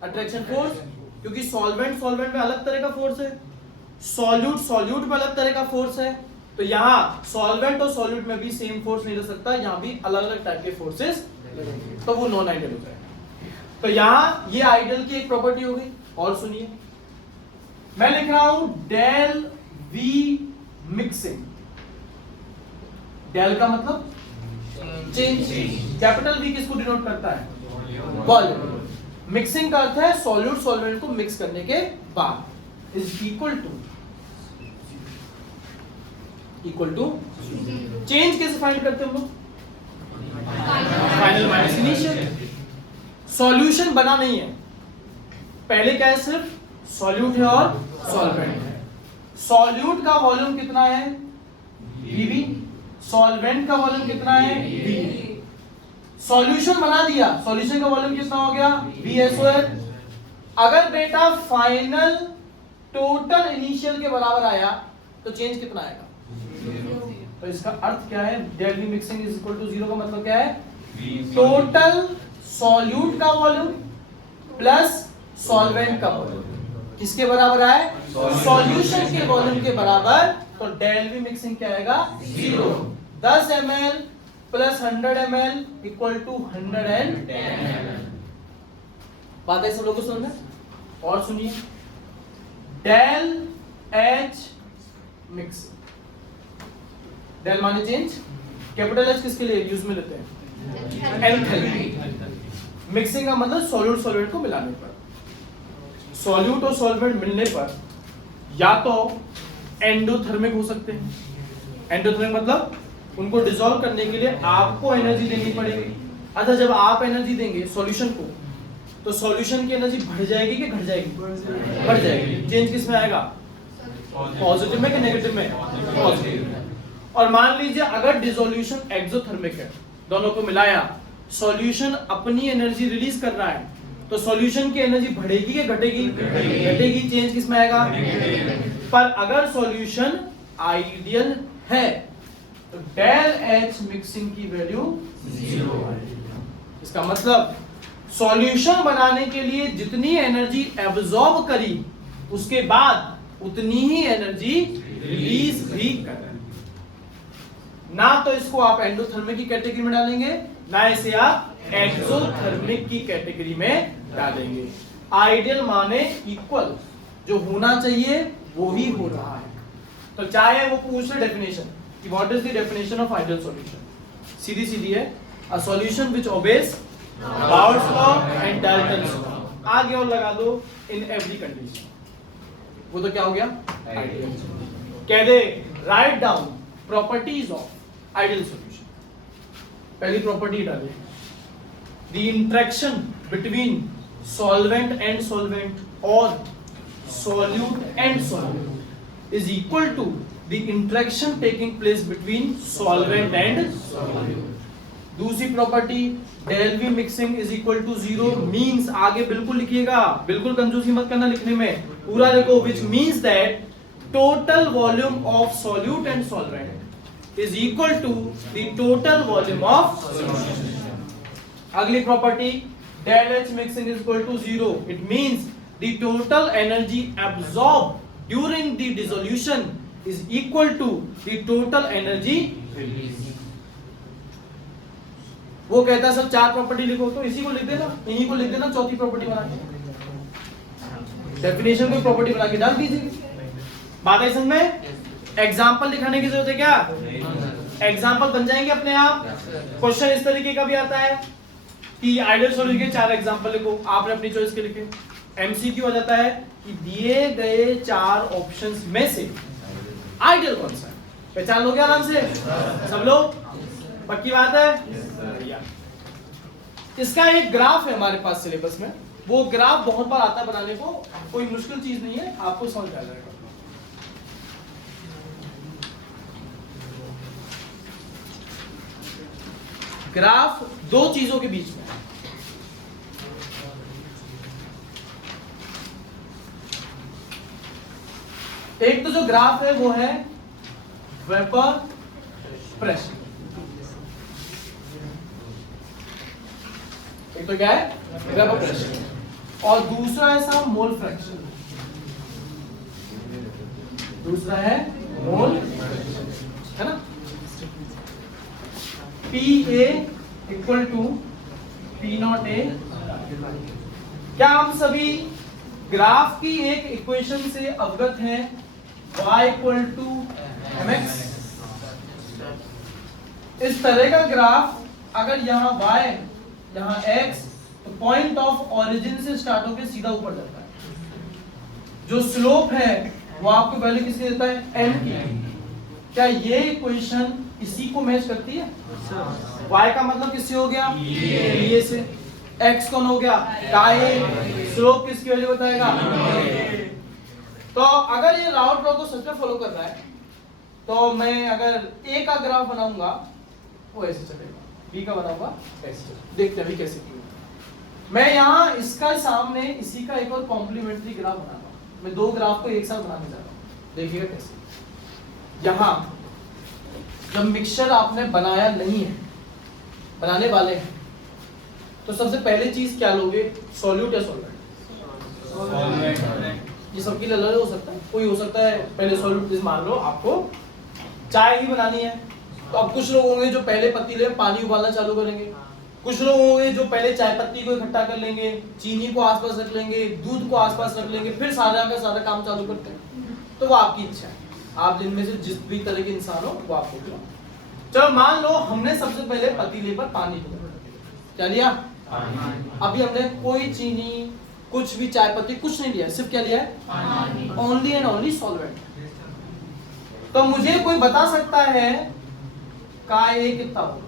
अट्रैक्शन फोर्स, क्योंकि सॉल्वेंट सॉल्वेंट में अलग तरह का फोर्स है, सॉल्यूट सॉल्यूट में अलग तरह का फोर्स है, तो यहाँ सॉल्वेंट और सॉल्यूट में भी सेम फोर्स नहीं रह सकता, यहाँ भी अलग अलग टाइप के फोर्सेस लगेंगे, तो वो नॉन आइडियल हो जाएगा। तो यहाँ ये आइडियल की एक प्रॉपर्टी हो गई। और सुनिए, मैं लिख रहा हूं डेल वी मिक्सिंग। डेल का मतलब चेंज, कैपिटल वी किसको डिनोट करता है? वॉल्यूम। मिक्सिंग का अर्थ है सॉल्यूट सॉल्वेंट को मिक्स करने के बाद, इज इक्वल टू चेंज कैसे फाइंड करते हैं हम लोग? Final minus initial. सॉल्यूशन बना नहीं है, पहले क्या है? सिर्फ सॉल्यूट है और सॉल्वेंट है। सॉल्यूट का वॉल्यूम कितना है? Vb। सॉल्वेंट का वॉल्यूम कितना है? V। सॉल्यूशन बना दिया, सॉल्यूशन का वॉल्यूम कितना हो गया? VSOL। अगर बेटा फाइनल टोटल इनिशियल के बराबर आया तो चेंज कितना आएगा? तो इसका अर्थ क्या है? Del V mixing is equal to 0 का मतलब क्या है? टोटल सॉल्यूट का वॉल्यूम प्लस सॉल्वेंट का वॉल्यूम किसके बराबर आए? सॉल्यूशन के वॉल्यूम के बराबर। तो डेल वी मिक्सिंग क्या आएगा? 0। 10 ml plus 100 ml equal to 110 ml। बात है सब लोगों को समझ में? और सुनिए, डेल एच मिक्स, डेल माने चेंज, कैपिटल एच किसके लिए यूज में लेते हैं? एल्कली। मिक्सिंग का मतलब सॉल्यूट सॉल्वेंट को मिलाने पर, सॉल्यूट और सॉल्वेंट मिलने पर या तो एंडोथर्मिक हो सकते हैं। एंडोथर्मिक मतलब उनको डिसॉल्व करने के लिए आपको एनर्जी देनी पड़ेगी। अच्छा, जब आप एनर्जी देंगे सॉल्यूशन को, तो सॉल्यूशन की एनर्जी बढ़ जाएगी कि घट जाएगी? बढ़ जाएगी। चेंज किस में आएगा? पॉजिटिव में कि नेगेटिव में? पॉजिटिव। और मान लीजिए अगर डिसोल्यूशन एक्सोथर्मिक है, दोनों को मिलाया, सॉल्यूशन अपनी एनर्जी रिलीज कर रहा है, तो सॉल्यूशन की एनर्जी बढ़ेगी कि घटेगी? घटेगी। चेंज किस में आएगा? पर अगर सॉल्यूशन आइडियल है तो डेल एच मिक्सिंग की वैल्यू 0 आएगी। इसका मतलब सॉल्यूशन बनाने के लिए जितनी एनर्जी एब्जॉर्ब करी, उसके बाद उतनी ही एनर्जी रिलीज भी कर। ना तो इसको आप एंडोथर्मिक की कैटेगरी में डालेंगे, ना इसे आप एक्सोथर्मिक की कैटेगरी में डालेंगे। आइडियल माने इक्वल, जो होना चाहिए वो ही हो रहा है। तो चाहे वो पूछ ले डेफिनेशन कि what is the definition of ideal solution, सीधी सीधी है, अ सॉल्यूशन व्हिच ओबेज बाउल्स लॉ एंड डाल्टन्स लॉ। आगे और लगा दो इन एवरी कंडीशन। वो तो क्या हो गया? आइडियल। कह दे write down properties of ideal solution. पहली प्रॉपर्टी डाले, the interaction between solvent and solvent और solute and solute is equal to the interaction taking place between solvent and solute. दूसरी property del V mixing is equal to 0 means, आगे बिल्कुल लिखिएगा, बिल्कुल कंजूसी मत करना लिखने में, पूरा देखो, which means that total volume of solute and solvent is equal to the total volume of solution. अगली property del H mixing is equal to 0, it means the total energy absorbed during the dissolution is equal to the total energy released. वो कहता है सब 4 property लिखो, तो इसी को लिख देना, इन्हीं को लिख देना, चौथी प्रॉपर्टी बना के डेफिनेशन को प्रॉपर्टी बना के डाल दीजिए। बात है समझ में? एग्जांपल दिखाने की जरूरत है क्या? एग्जांपल बन जाएंगे अपने आप। क्वेश्चन इस तरीके का भी आता है कि आइडियल सॉल्यूशन के 4 एग्जांपल लिखो, आपने अपनी चॉइस के लिखे। एमसीक्यू आ जाता है कि दिए गए 4 ऑप्शंस में से आइडियल कौन सा है? पहचान लोगे आराम से सब लोग? पक्की बात है? इसका एक ग्राफ है हमारे पास सिलेबस में, वो ग्राफ बहुत बार आता है बनाने को, कोई मुश्किल चीज नहीं है, आपको समझ आ जाएगा। ग्राफ 2 चीजों के बीच में है। एक तो जो ग्राफ है वो है वेपर प्रेशर, एक तो क्या है? वेपर प्रेशर, और दूसरा है साहब मोल फ्रैक्शन। दूसरा है मोल, है ना? PA equal to P0A। क्या हम सभी ग्राफ की एक इक्वेशन से अवगत हैं, y इक्वल टू mx? इस तरह का ग्राफ अगर यहाँ y यहाँ x, तो पॉइंट ऑफ ओरिजिन से स्टार्ट होकर सीधा ऊपर जाता है। जो स्लोप है वो आपको वैल्यू किसकी देता है? m की। क्या ये इक्वेशन इसी को मैच करती है? y का मतलब किससे हो गया? ये से। x कौन हो गया? y। स्लोप किसकी वैल्यू बताएगा? तो अगर ये राउट लॉ को सच में फॉलो कर रहा है, तो मैं अगर a का ग्राफ बनाऊंगा वो ऐसे चलेगा, b का बनाऊंगा ऐसे। देखते हैं अभी कैसे क्यों। मैं यहाँ इसका सामने इसी का एक और कॉम्प्लीमेंट्री ग्राफ बनाऊंगा। मैं 2 ग्राफ को एक साथ बनाने जा रहा हूँ, देखिएगा कैसे। यहाँ जब मिक्सचर आपने बनाया नहीं है, बनाने वाले हैं, तो सबसे पहले चीज क्या लोगे? सॉल्यूट या सॉल्वेंट? ये सबके लिए अलग हो सकता है, कोई हो सकता है पहले सॉल्यूट। मान लो आपको चाय ही बनानी है, तो अब कुछ लोग होंगे जो पहले पतीले में पानी उबालना चालू करेंगे, कुछ लोग होंगे जो पहले चाय पत्ती को इकट्ठा कर लेंगे, चीनी को आसपास रख लेंगे, दूध को आसपास रख लेंगे, फिर सारा का सारा काम चालू करते हैं। तो वो आपकी इच्छा है, आप जिनमें से जिस भी तरह के इंसान हो वो आपको दिया। चलो मान लो हमने सबसे पहले पतीले पर पानी क्या लिया? अभी हमने कोई चीनी, कुछ भी चाय पत्ती कुछ नहीं लिया, सिर्फ क्या लिया है? Only and only solvent. तो मुझे कोई बता सकता है काय ए कितना होगा?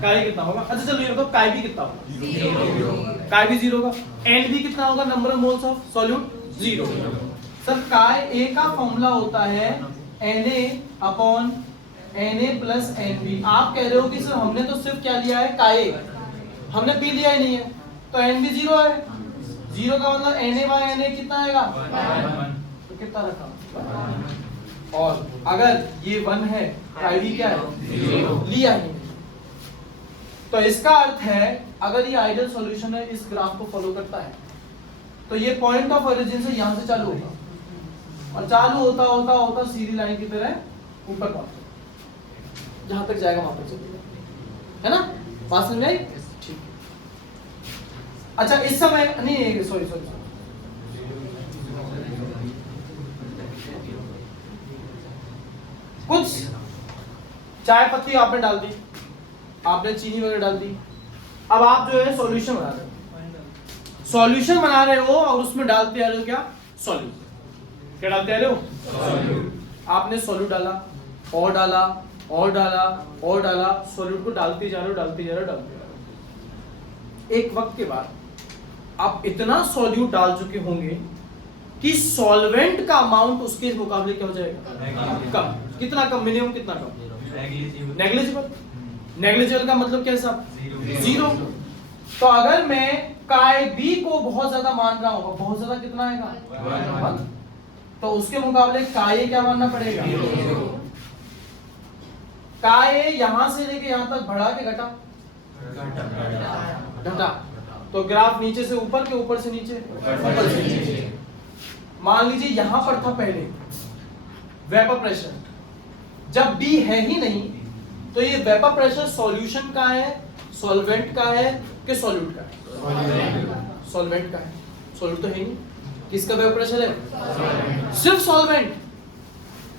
काय कितना होगा? अच्छा चलो ये बताओ काय भी कितना होगा? काय भी 0 होगा। एन भी कितना होगा? Number of moles of solute 0। Sir काय ए का फॉर्मूला होता है Na upon Na plus Nb। आप कह रहे हो कि सर हमने तो सिर्फ क्या लिया है काय ए, हमने पी लिया ही नहीं है, तो Nb 0 है। 0 का मतलब Na बाय Na कितना आएगा? तो कितना रखा? और अगर ये 1 है काय भी क्या है? लिया ही नहीं। तो इसका अर्थ है अगर ये आइडियल सॉल्यूशन है, इस ग्राफ को फॉलो करता है, तो ये पॉइंट ऑफ ओरिजिन से यहां से चालू होगा और चालू होता होता होता सीधी लाइन की तरह ऊपर पहुंचेगा, जहां तक जाएगा वहां तक चलेगा, है ना? बात समझ आई? ठीक। अच्छा इस समय नहीं, सॉरी कुछ चाय पत्ती आपने डाल दी, आपने चीनी वगैरह डाल दी, अब आप जो है सॉल्यूशन बना रहे हो, सॉल्यूशन बना रहे हो और उसमें डालते आ रहे हो क्या? सॉल्यूट। क्या डालते आ रहे हो? आपने सॉल्यूट डाला और डाला और डाला और डाला, सॉल्यूट को डालते जा रहे हो, डालते जा रहे हो, डालते जा रहे हो। एक वक्त के बाद आप इतना सॉल्यूट डाल चुके होंगे कि सॉल्वेंट का अमाउंट उसके मुकाबले क्या हो जाएगा? कम। कितना कम? मिनिमम कितना कम? नेग्लिजिबल। नेग्लिजिबल का मतलब क्या साहब? 0। तो अगर मैं काय बी को बहुत ज्यादा मान रहा हूं, बहुत ज्यादा कितना आएगा? 1। तो उसके मुकाबले काय क्या मानना पड़ेगा? काय यहां से लेके यहां तक बढ़ा के घटा? घटा। तो ग्राफ नीचे से ऊपर के ऊपर से नीचे? ऊपर से नीचे। मान लीजिए यहां पर था पहले वेपर प्रेशर, जब बी है ही नहीं तो ये वेपर प्रेशर सॉल्यूशन का है, सॉल्वेंट का है कि सॉल्यूट का है? सॉल्वेंट का है। सॉल्यूट तो है नहीं, किसका वेपर प्रेशर है? सिर्फ सॉल्वेंट।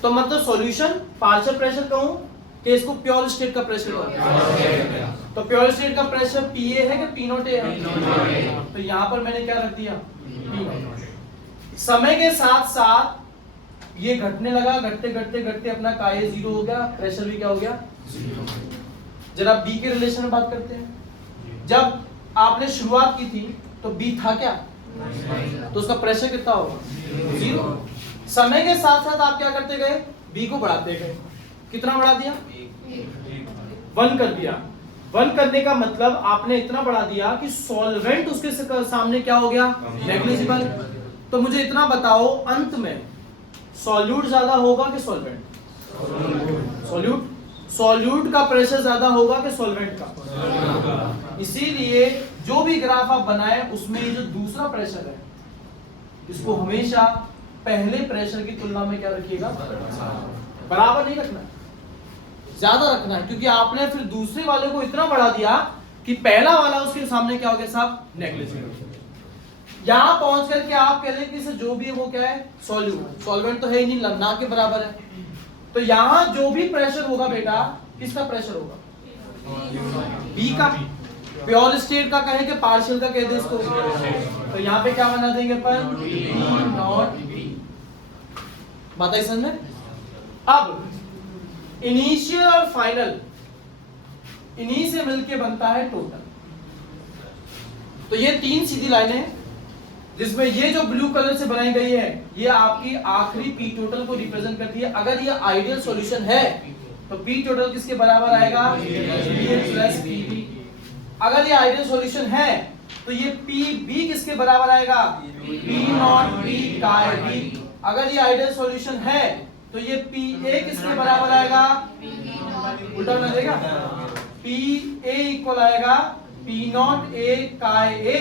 तो मतलब सॉल्यूशन पार्शियल प्रेशर कहूं कि इसको प्योर स्टेट का प्रेशर कहूं? तो प्योर स्टेट का प्रेशर पीए है कि पी नॉट ए है? तो यहां पर मैंने क्या रख दिया? P not. समय के साथ साथ ये घटने लगा, घटते घटते घटते अपना काय 0 हो गया, प्रेशर भी क्या हो गया? 0। जरा बी के रिलेशन में बात करते हैं। जब आपने शुरुआत की थी तो बी था क्या? तो उसका प्रेशर कितना होगा? 0। समय के साथ साथ आप क्या करते गए? बी को बढ़ाते गए। कितना बढ़ा दिया? 1 कर दिया। 1 करने का मतलब आपने इतना बढ़ा दिया कि सॉल्वेंट उसके सामने क्या हो गया? नेग्लिजिबल। तो मुझे इतना बताओ, अंत में सॉल्यूट ज्यादा होगा कि सॉल्वेंट? सॉल्यूट। सॉल्यूट का प्रेशर ज्यादा होगा कि सॉल्वेंट का? इसीलिए जो भी ग्राफ आप बनाए उसमें जो दूसरा प्रेशर है इसको हमेशा पहले प्रेशर की तुलना में क्या रखिएगा? बराबर नहीं रखना, ज्यादा रखना है, क्योंकि आपने फिर दूसरे वाले को इतना बढ़ा दिया कि पहला वाला उसके सामने क्या हो गया साहब? नेग्लिजिबल। यहां पहुंच करके आप कह रहे कि जो भी है वो क्या है? सॉल्यूट। सॉल्वेंट तो है ही नहीं, ना के बराबर है। तो यहां जो भी प्रेशर होगा बेटा, किसका प्रेशर होगा? बी का। प्योर स्टेट का कहे कि पार्शियल का कह दे इसको, तो यहां पे क्या बना देंगे अपन? P not B। बात आई समझ में? अब इनिशियल और फाइनल, इन्हीं से मिलके बनता है टोटल। तो ये 3 सीधी लाइनें हैं जिसमें ये जो ब्लू कलर से बनाई गई है ये आपकी आखिरी पी टोटल को रिप्रेजेंट करती है। अगर ये आइडियल सॉल्यूशन है तो पी टोटल किसके बराबर आएगा? Pn plus Pb। अगर ये आइडियल सॉल्यूशन है तो ये Pb किसके बराबर आएगा? P नॉट B काय B। अगर ये आइडियल सॉल्यूशन है तो ये Pa किसके बराबर आएगा? उल्टा बना देगा, Pa इक्वल आएगा P नॉट A काय A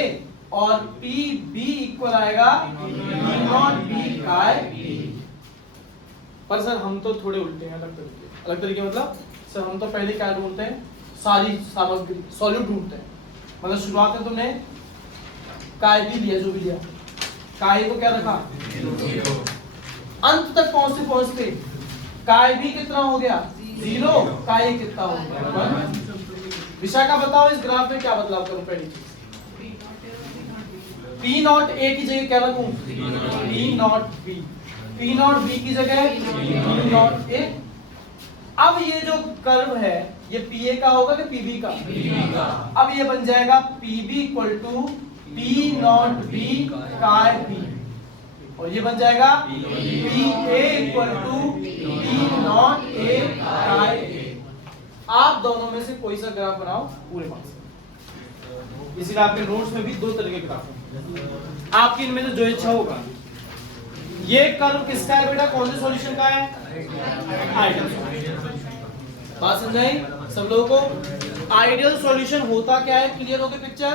और Pb इक्वल आएगा P नॉट B काय B। पर सर हम तो थोड़े उल्टे हैं, अलग तरीके। अलग तरीके मतलब सर हम तो पहले क्या ढूंढते हैं? सारी सामग्री सॉल्यूट ढूंढते हैं। मतलब शुरुआत में तुमने काय भी लिया, जो भी लिया, काय को क्या रखा? अंत तक पहुंचते पहुंचते काय भी कितना हो गया? 0। काय कितना हो गया? 1। विशाखा बताओ इस ग्राफ में क्या बदलाव करूं? पहली चीज पी नॉट ए की जगह क्या रखूं? P not be. P not be की जगह पी नॉट ए। अब ये जो कर्व है ये पी ए का होगा कि पीबी का? अब ये बन जाएगा PB equal to P not B chi B, और ये बन जाएगा P A equal to P not A chi A. आप दोनों में से कोई सा ग्राफ बनाओ पूरे पास। इसीलिए आपके नोट्स में भी दो तरह के ग्राफ हैं, आपकी इनमें से जो इच्छा होगा। ये कर्व किसका है बेटा? कौन से सॉल्यूशन का है? Ideal solution. बात समझाई सब लोगों को? आइडियल सॉल्यूशन होता क्या है? क्लियर हो गई पिक्चर?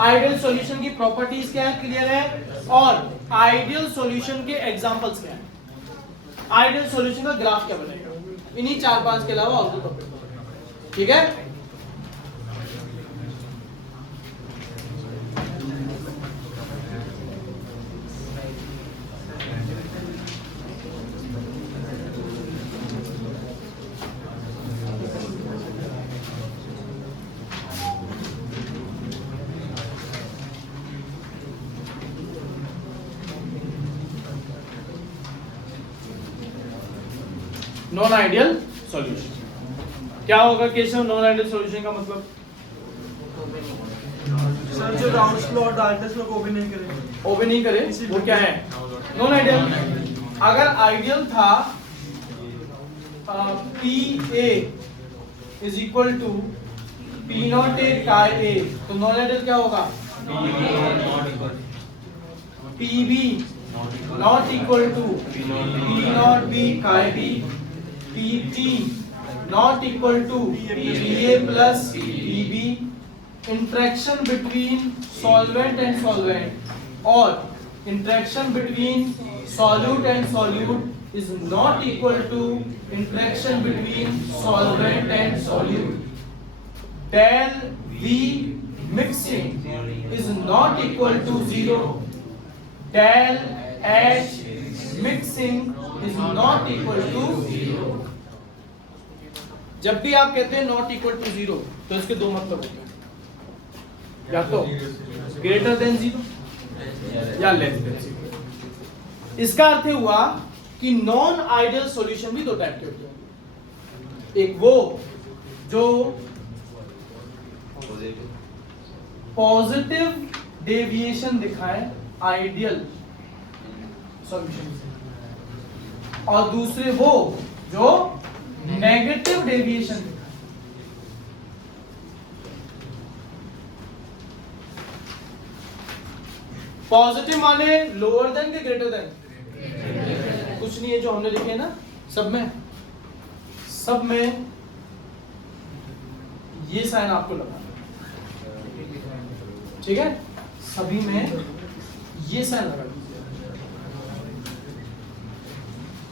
आइडियल सॉल्यूशन की प्रॉपर्टीज क्या है? क्लियर है? और आइडियल सॉल्यूशन के एग्जांपल्स क्या है? आइडियल सॉल्यूशन का ग्राफ क्या बनेगा? इन्हीं 4-5 के अलावा और कोई टॉपिक, ठीक है? नॉन आइडियल सॉल्यूशन क्या होगा केशव? नॉन आइडियल सॉल्यूशन का मतलब? सर जो राउंड लो और डार्कनेस लो को ओपन नहीं करे, ओपन नहीं करे, वो क्या है? Non ideal. अगर आइडियल था P A is equal to P not A chi A, तो नॉन आइडियल क्या होगा? P B not equal to P not B chi B, P T not equal to P A plus P B. Interaction between solvent and solvent और interaction between solute and solute is not equal to interaction between solvent and solute. Del V mixing is not equal to 0। Del H mixing is not equal to 0। जब भी आप कहते हैं not equal to 0 तो इसके दो मतलब होते हैं, या तो ग्रेटर देन 0 या लेस देन 0। इसका अर्थ हुआ कि नॉन आइडियल सॉल्यूशन भी दो टाइप के होते हैं। एक वो जो पॉजिटिव डेविएशन दिखाए आइडियल सॉल्यूशन से, और दूसरे वो जो नेगेटिव डेविएशन। पॉजिटिव माने लोअर देन के ग्रेटर देन? कुछ नहीं है जो हमने लिखे है ना, सब में ये साइन आपको लगाना, ठीक है? सभी में ये साइन लगा दीजिए।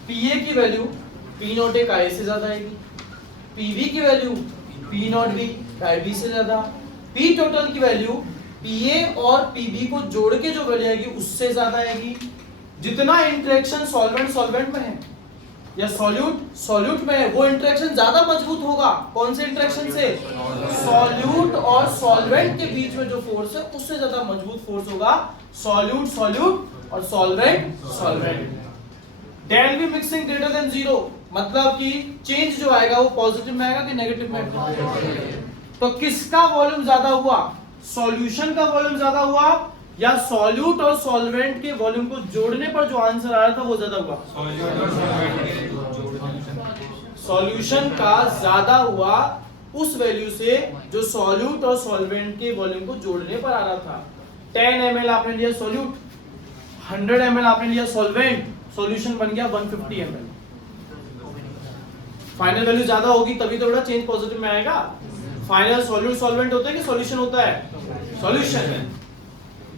पीए की वैल्यू पी नॉट ए काय से ज्यादा आएगी, पीवी की value P not B chi B से ज्यादा, पी टोटल की वैल्यू पीए और पीबी को जोड़ के जो वैल्यू आएगी उससे ज्यादा आएगी। जितना इंटरेक्शन सॉल्वेंट में है या सॉल्यूट में है वो इंटरेक्शन ज्यादा मजबूत होगा। कौन से इंटरेक्शन से? सॉल्यूट और सॉल्वेंट के बीच में जो फोर्स है उससे ज्यादा मजबूत फोर्स होगा सॉल्यूट और solvent. Del B mixing greater than 0 मतलब कि चेंज जो आएगा वो पॉजिटिव में आएगा कि नेगेटिव में? तो किसका वॉल्यूम ज्यादा हुआ? सॉल्यूशन का वॉल्यूम ज्यादा हुआ या सॉल्यूट और सॉल्वेंट के वॉल्यूम को जोड़ने पर जो आंसर आया था वो ज्यादा हुआ? सॉल्यूशन का ज्यादा हुआ उस वैल्यू से जो सॉल्यूट और सॉल्वेंट के वॉल्यूम को जोड़ने पर आ रहा था। 10 ml आपने लिया सॉल्यूट, 100 ml आपने लिया सॉल्वेंट, सॉल्यूशन बन गया 150 ml। फाइनल वैल्यू ज्यादा होगी तभी तो बड़ा चेंज पॉजिटिव में आएगा। फाइनल सॉल्यूट सॉल्वेंट होता है कि सॉल्यूशन होता है? Solution.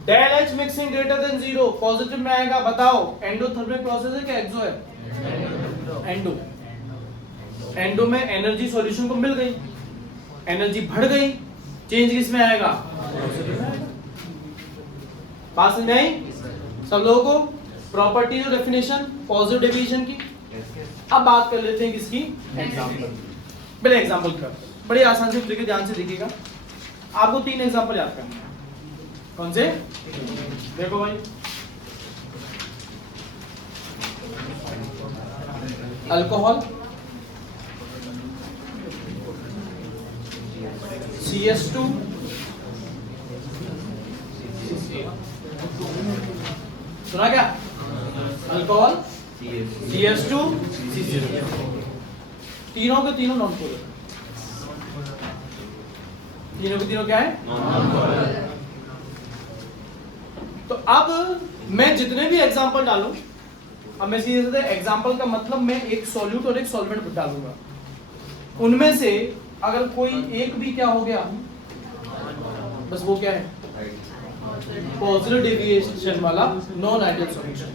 Del H mixing greater than 0 positive में आएगा। बताओ एंडोथर्मिक प्रोसेस है क्या एक्सो है? एंडो में एनर्जी सॉल्यूशन को मिल गई, एनर्जी बढ़ गई, चेंज किस में आएगा? बात समझ आई सब लोगों को? प्रॉपर्टीज और डेफिनेशन पॉजिटिव डेविएशन की। अब बात कर लेते हैं किसकी? एग्जांपल। पहले एग्जांपल कर, बड़ी आसान से तरीके ध्यान से देखिएगा। आपको 3 एग्जांपल याद करना है। कौन से? देखो भाई, अल्कोहल CS2 सुना क्या? अल्कोहल CS2 तीनों के तीनों नॉन पोलर, तीनों के तीनों क्या है? तो अब मैं जितने भी एग्जांपल डालूं, अब मैं सीधे एग्जांपल का मतलब मैं एक सॉल्यूट और एक सॉल्वेंट डालूंगा, उनमें से अगर कोई एक भी क्या हो गया, बस वो क्या है? पॉजिटिव डेविएशन वाला नॉन आइडियल सॉल्यूशन।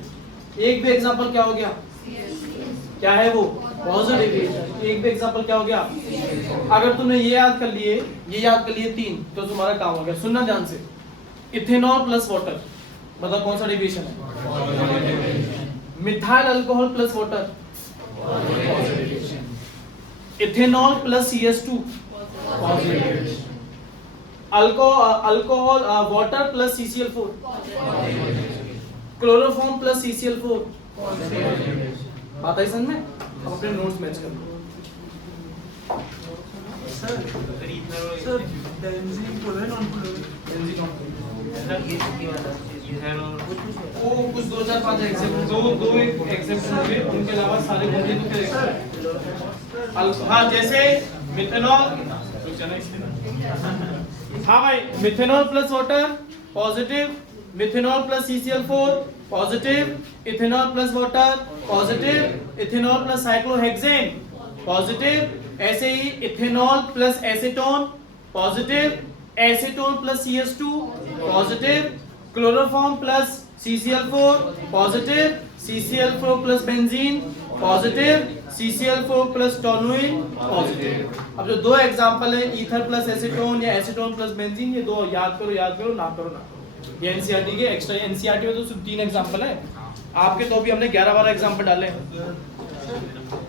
एक भी एग्जांपल क्या हो गया? क्या है वो? Positive deviation. एक भी एग्जांपल क्या हो गया? अगर तुमने ये याद कर लिए, ये याद कर लिए 3, तो तुम्हारा काम हो गया। सुनना ध्यान से, इथेनॉल प्लस वाटर मतलब कौन सा डेविएशन है? Methyl alcohol plus water, ethanol plus CS2, alcohol water plus CCl4, chloroform plus CCl4। बात आई समझ में? अब अपने नोट्स मैच कर लो। Sir benzene polar non polar? वो कुछ 2-4-5 एग्जांपल, दो एक एग्जांपल होंगे, उनके अलावा सारे होंगे तो फिर हाँ, जैसे मिथेनॉल, हाँ भाई, methanol plus water positive, methanol plus CCl4 positive, ethanol plus water positive, ethanol plus cyclohexane positive, ऐसे ही ethanol plus acetone positive, acetone plus CS2 positive, chloroform plus CCl4 positive, CCl4 plus benzene positive, CCl4 plus toluene positive. अब जो दो example है, ether plus acetone या acetone plus benzene, ये दो याद करो ना करो। ये एनसीईआरटी के एक्स्ट्रा, एनसीईआरटी में तो सिर्फ 3 एग्जांपल है, आपके तो भी हमने 11-12 एग्जांपल डाले हैं।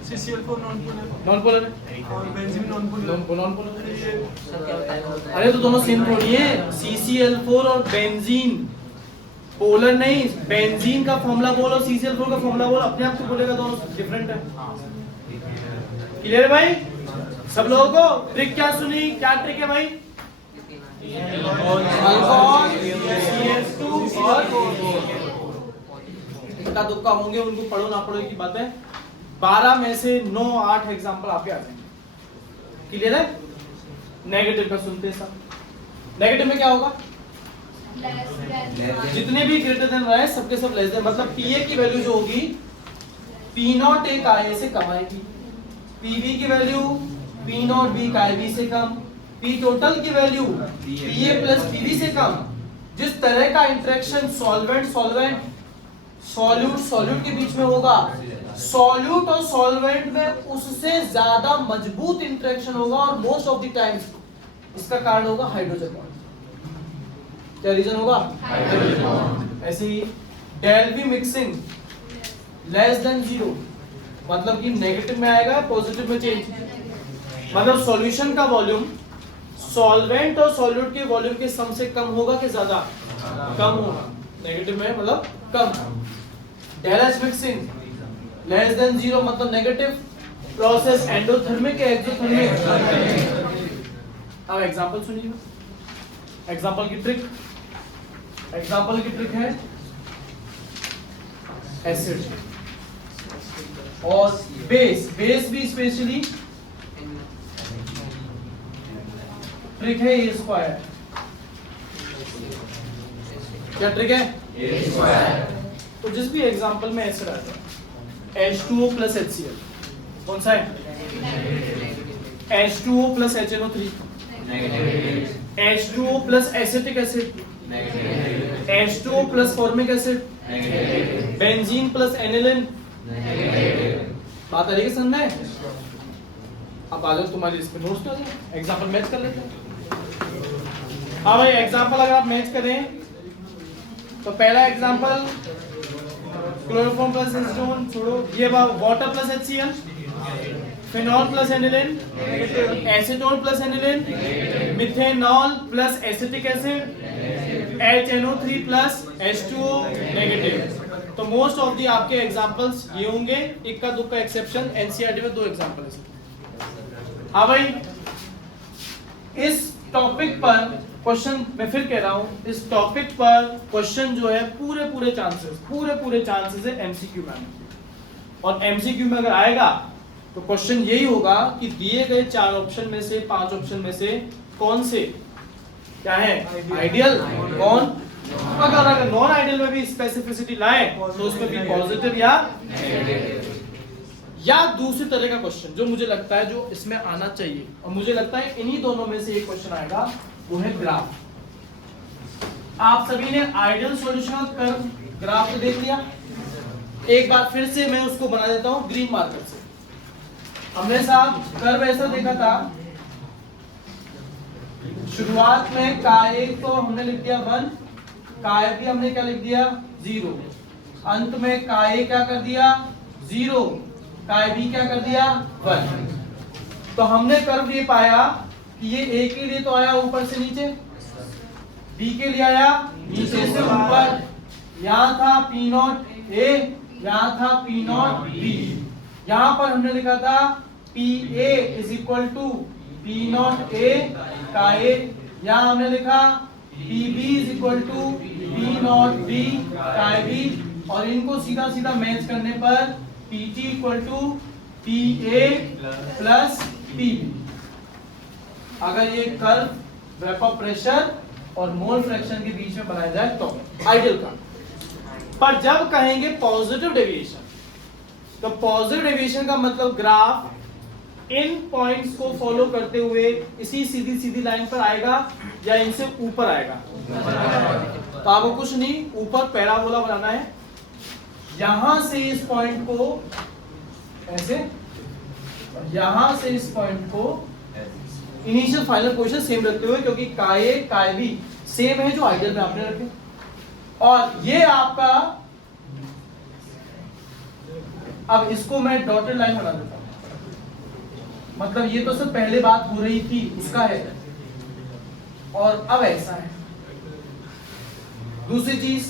CCl4 नॉन पोलर है और benzene non polar. Non polar, अरे तो दोनों सेम थोड़ी है। CCl4 और बेंजीन पोलर नहीं, बेंजीन का फॉर्मूला बोलो, CCl4 का फॉर्मूला बोलो, अपने आप से बोलेगा, दोनों डिफरेंट है। क्लियर है भाई सब लोगों को? ट्रिक क्या सुनी? क्या ट्रिक है भाई? अल्कोहल CS2 और इनका दुक्का होंगे, उनको पढ़ो ना पढ़ो की बात है। 12 में से 9-8 एग्जांपल आपके आ जाएंगे। क्लियर है? नेगेटिव का सुनते हैं सब। नेगेटिव में क्या होगा? जितने भी ग्रेटर देन रहे सबके सब लेस देन, मतलब PA की वैल्यू जो होगी P0 एक IA से कम आएगी, PB की वैल्यू P0 B का IB से कम, P टोटल की वैल्यू PA प्लस PB से कम। जिस तरह का इंटरेक्शन सॉल्वेंट सॉल्यूट के बीच में होगा, सॉल्यूट और सॉल्वेंट में उससे ज्यादा मजबूत इंटरेक्शन होगा, और मोस्ट ऑफ द टाइम्स इसका कारण होगा हाइड्रोजन बॉन्ड। क्या रीजन होगा? हाइड्रोजन। ऐसे ही del V mixing less than 0, मतलब कि नेगेटिव में आएगा, पॉजिटिव में चेंज, मतलब सॉल्यूशन का वॉल्यूम सॉल्वेंट और सॉल्यूट के वॉल्यूम के सम से कम होगा कि ज्यादा? कम होगा। नेगेटिव में मतलब कम। Del H mixing less than 0, मतलब नेगेटिव। प्रोसेस एंडोथर्मिक या एक्सोथर्मिक? अब एग्जांपल सुनिए, एग्जांपल की ट्रिक है एसिड और बेस भी स्पेशली ट्रिक है A स्क्वायर। क्या ट्रिक है? A square. तो जिस भी एग्जांपल में एसिड आता है, H2O प्लस HCl कौन सा है? H2O plus HNO3, H2O plus acetic acid, H2O plus formic acid, benzene plus aniline. बात आ रही है समझ में? अब आ जाओ तुम्हारी इस पे नोट्स कर दो, एग्जांपल मैच कर लेते हैं। हाँ भाई, एग्जांपल अगर आप मैच करें तो पहला एग्जांपल क्लोरोफॉर्म प्लस एसीटोन छोड़ो, ये water plus HCl, phenol plus aniline, acetone plus aniline, methanol plus acetic acid, HNO3 plus H2O negative. तो मोस्ट ऑफ दी आपके एग्जांपल्स ये होंगे, इक्का दुक्का एक्सेप्शन एनसीईआरटी में 2 एग्जांपल है। हाँ भाई, इस टॉपिक पर क्वेश्चन, मैं फिर कह रहा हूं, इस टॉपिक पर क्वेश्चन जो है पूरे चांसेस है एमसीक्यू में। और एमसीक्यू में अगर आएगा तो क्वेश्चन यही होगा कि दिए गए 4 ऑप्शन में से 5 ऑप्शन में से कौन से क्या है आइडियल, कौन, अगर नॉन आइडियल में भी स्पेसिफिसिटी लाए तो उसमें भी पॉजिटिव या नेगेटिव। या दूसरी तरह का क्वेश्चन जो मुझे लगता है जो इसमें आना चाहिए, और मुझे लगता है इन्हीं दोनों में से एक क्वेश्चन आएगा, वो है ग्राफ। आप सभी ने आइडियल सॉल्यूशन का ग्राफ देख लिया, एक बार फिर से मैं उसको बना देता हूं ग्रीन मार्कर से। हमने साहब कर्व ऐसा देखा था, शुरुआत में काय तो हमने लिख दिया 1, काय भी हमने क्या लिख दिया 0, अंत में काय क्या कर दिया 0, काय भी क्या कर दिया 1। तो हमने कर्व ये पाया कि ये ए के लिए तो आया ऊपर से नीचे, बी के लिए आया नीचे से ऊपर, यहाँ था पी नॉट ए, यहाँ था पी नॉट बी, यहाँ पर हमने लिखा था P A is equal to P not A का ए, यहाँ हमने लिखा P B is equal to P not B का बी, और इनको सीधा सीधा मैच करने पर P T equal to P A plus P B. अगर ये कर्व वेपर प्रेशर और मोल फ्रैक्शन के बीच में बनाया जाए तो आइडियल का। पर जब कहेंगे पॉजिटिव डेविएशन, तो पॉजिटिव डेविएशन का मतलब ग्राफ इन पॉइंट्स को फॉलो करते हुए इसी सीधी लाइन पर आएगा या इनसे ऊपर आएगा। तो आपको कुछ नहीं, ऊपर पैराबोला बनाना है, यहां से इस पॉइंट को ऐसे, यहां से इस पॉइंट को इनिशियल फाइनल पोजीशन सेम रखते हुए, क्योंकि काय भी सेम है जो आइडियल में आपने रखे। और ये आपका, अब इसको मैं डॉटेड लाइन बना देता हूं, मतलब ये तो सब पहले बात हो रही थी उसका है, और अब ऐसा है। दूसरी चीज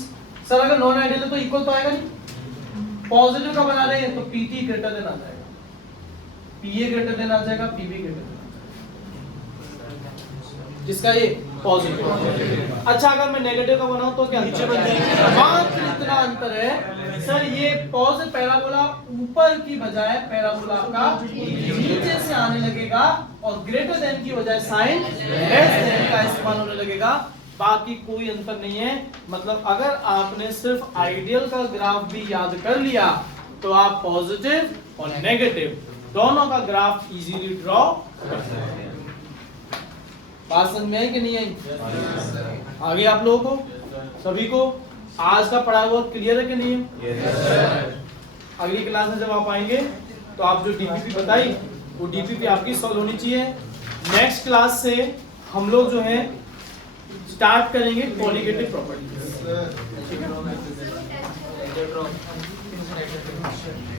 सर, अगर नॉन आइडियल है तो इक्वल तो आएगा नहीं, पॉजिटिव का बना रहे हैं तो पीटी ग्रेटर देन आ जाएगा, पीए ग्रेटर देन आ जाएगा, पीबी ग्रेटर देन, जिसका ये पॉजिटिव। अच्छा, अगर मैं नेगेटिव का बनाऊं तो क्या नीचे बन जाएगा, मात्र इतना अंतर है सर, ये पॉजिटिव पैराबोला ऊपर की बजाय पैराबोला का नीचे से आने लगेगा, और ग्रेटर देन की बजाय साइन लेस देन का इस्तेमाल होने लगेगा, बाकी कोई अंतर नहीं है। मतलब अगर आपने सिर्फ आइडियल का ग्राफ भी याद कर लिया तो आप पॉजिटिव और नेगेटिव दोनों का ग्राफ इजीली ड्रॉ कर सकते हैं। बात समझ में आई कि नहीं आई? आगे आप लोगों को सभी को आज का पढ़ाया हुआ क्लियर है कि नहीं है? अगली क्लास में जब आप आएंगे तो आप जो डीपीपी बताई वो डीपीपी आपकी सॉल्व होनी चाहिए। नेक्स्ट क्लास से हम लोग जो है स्टार्ट करेंगे कॉलिगेटिव प्रॉपर्टी। ठीक है।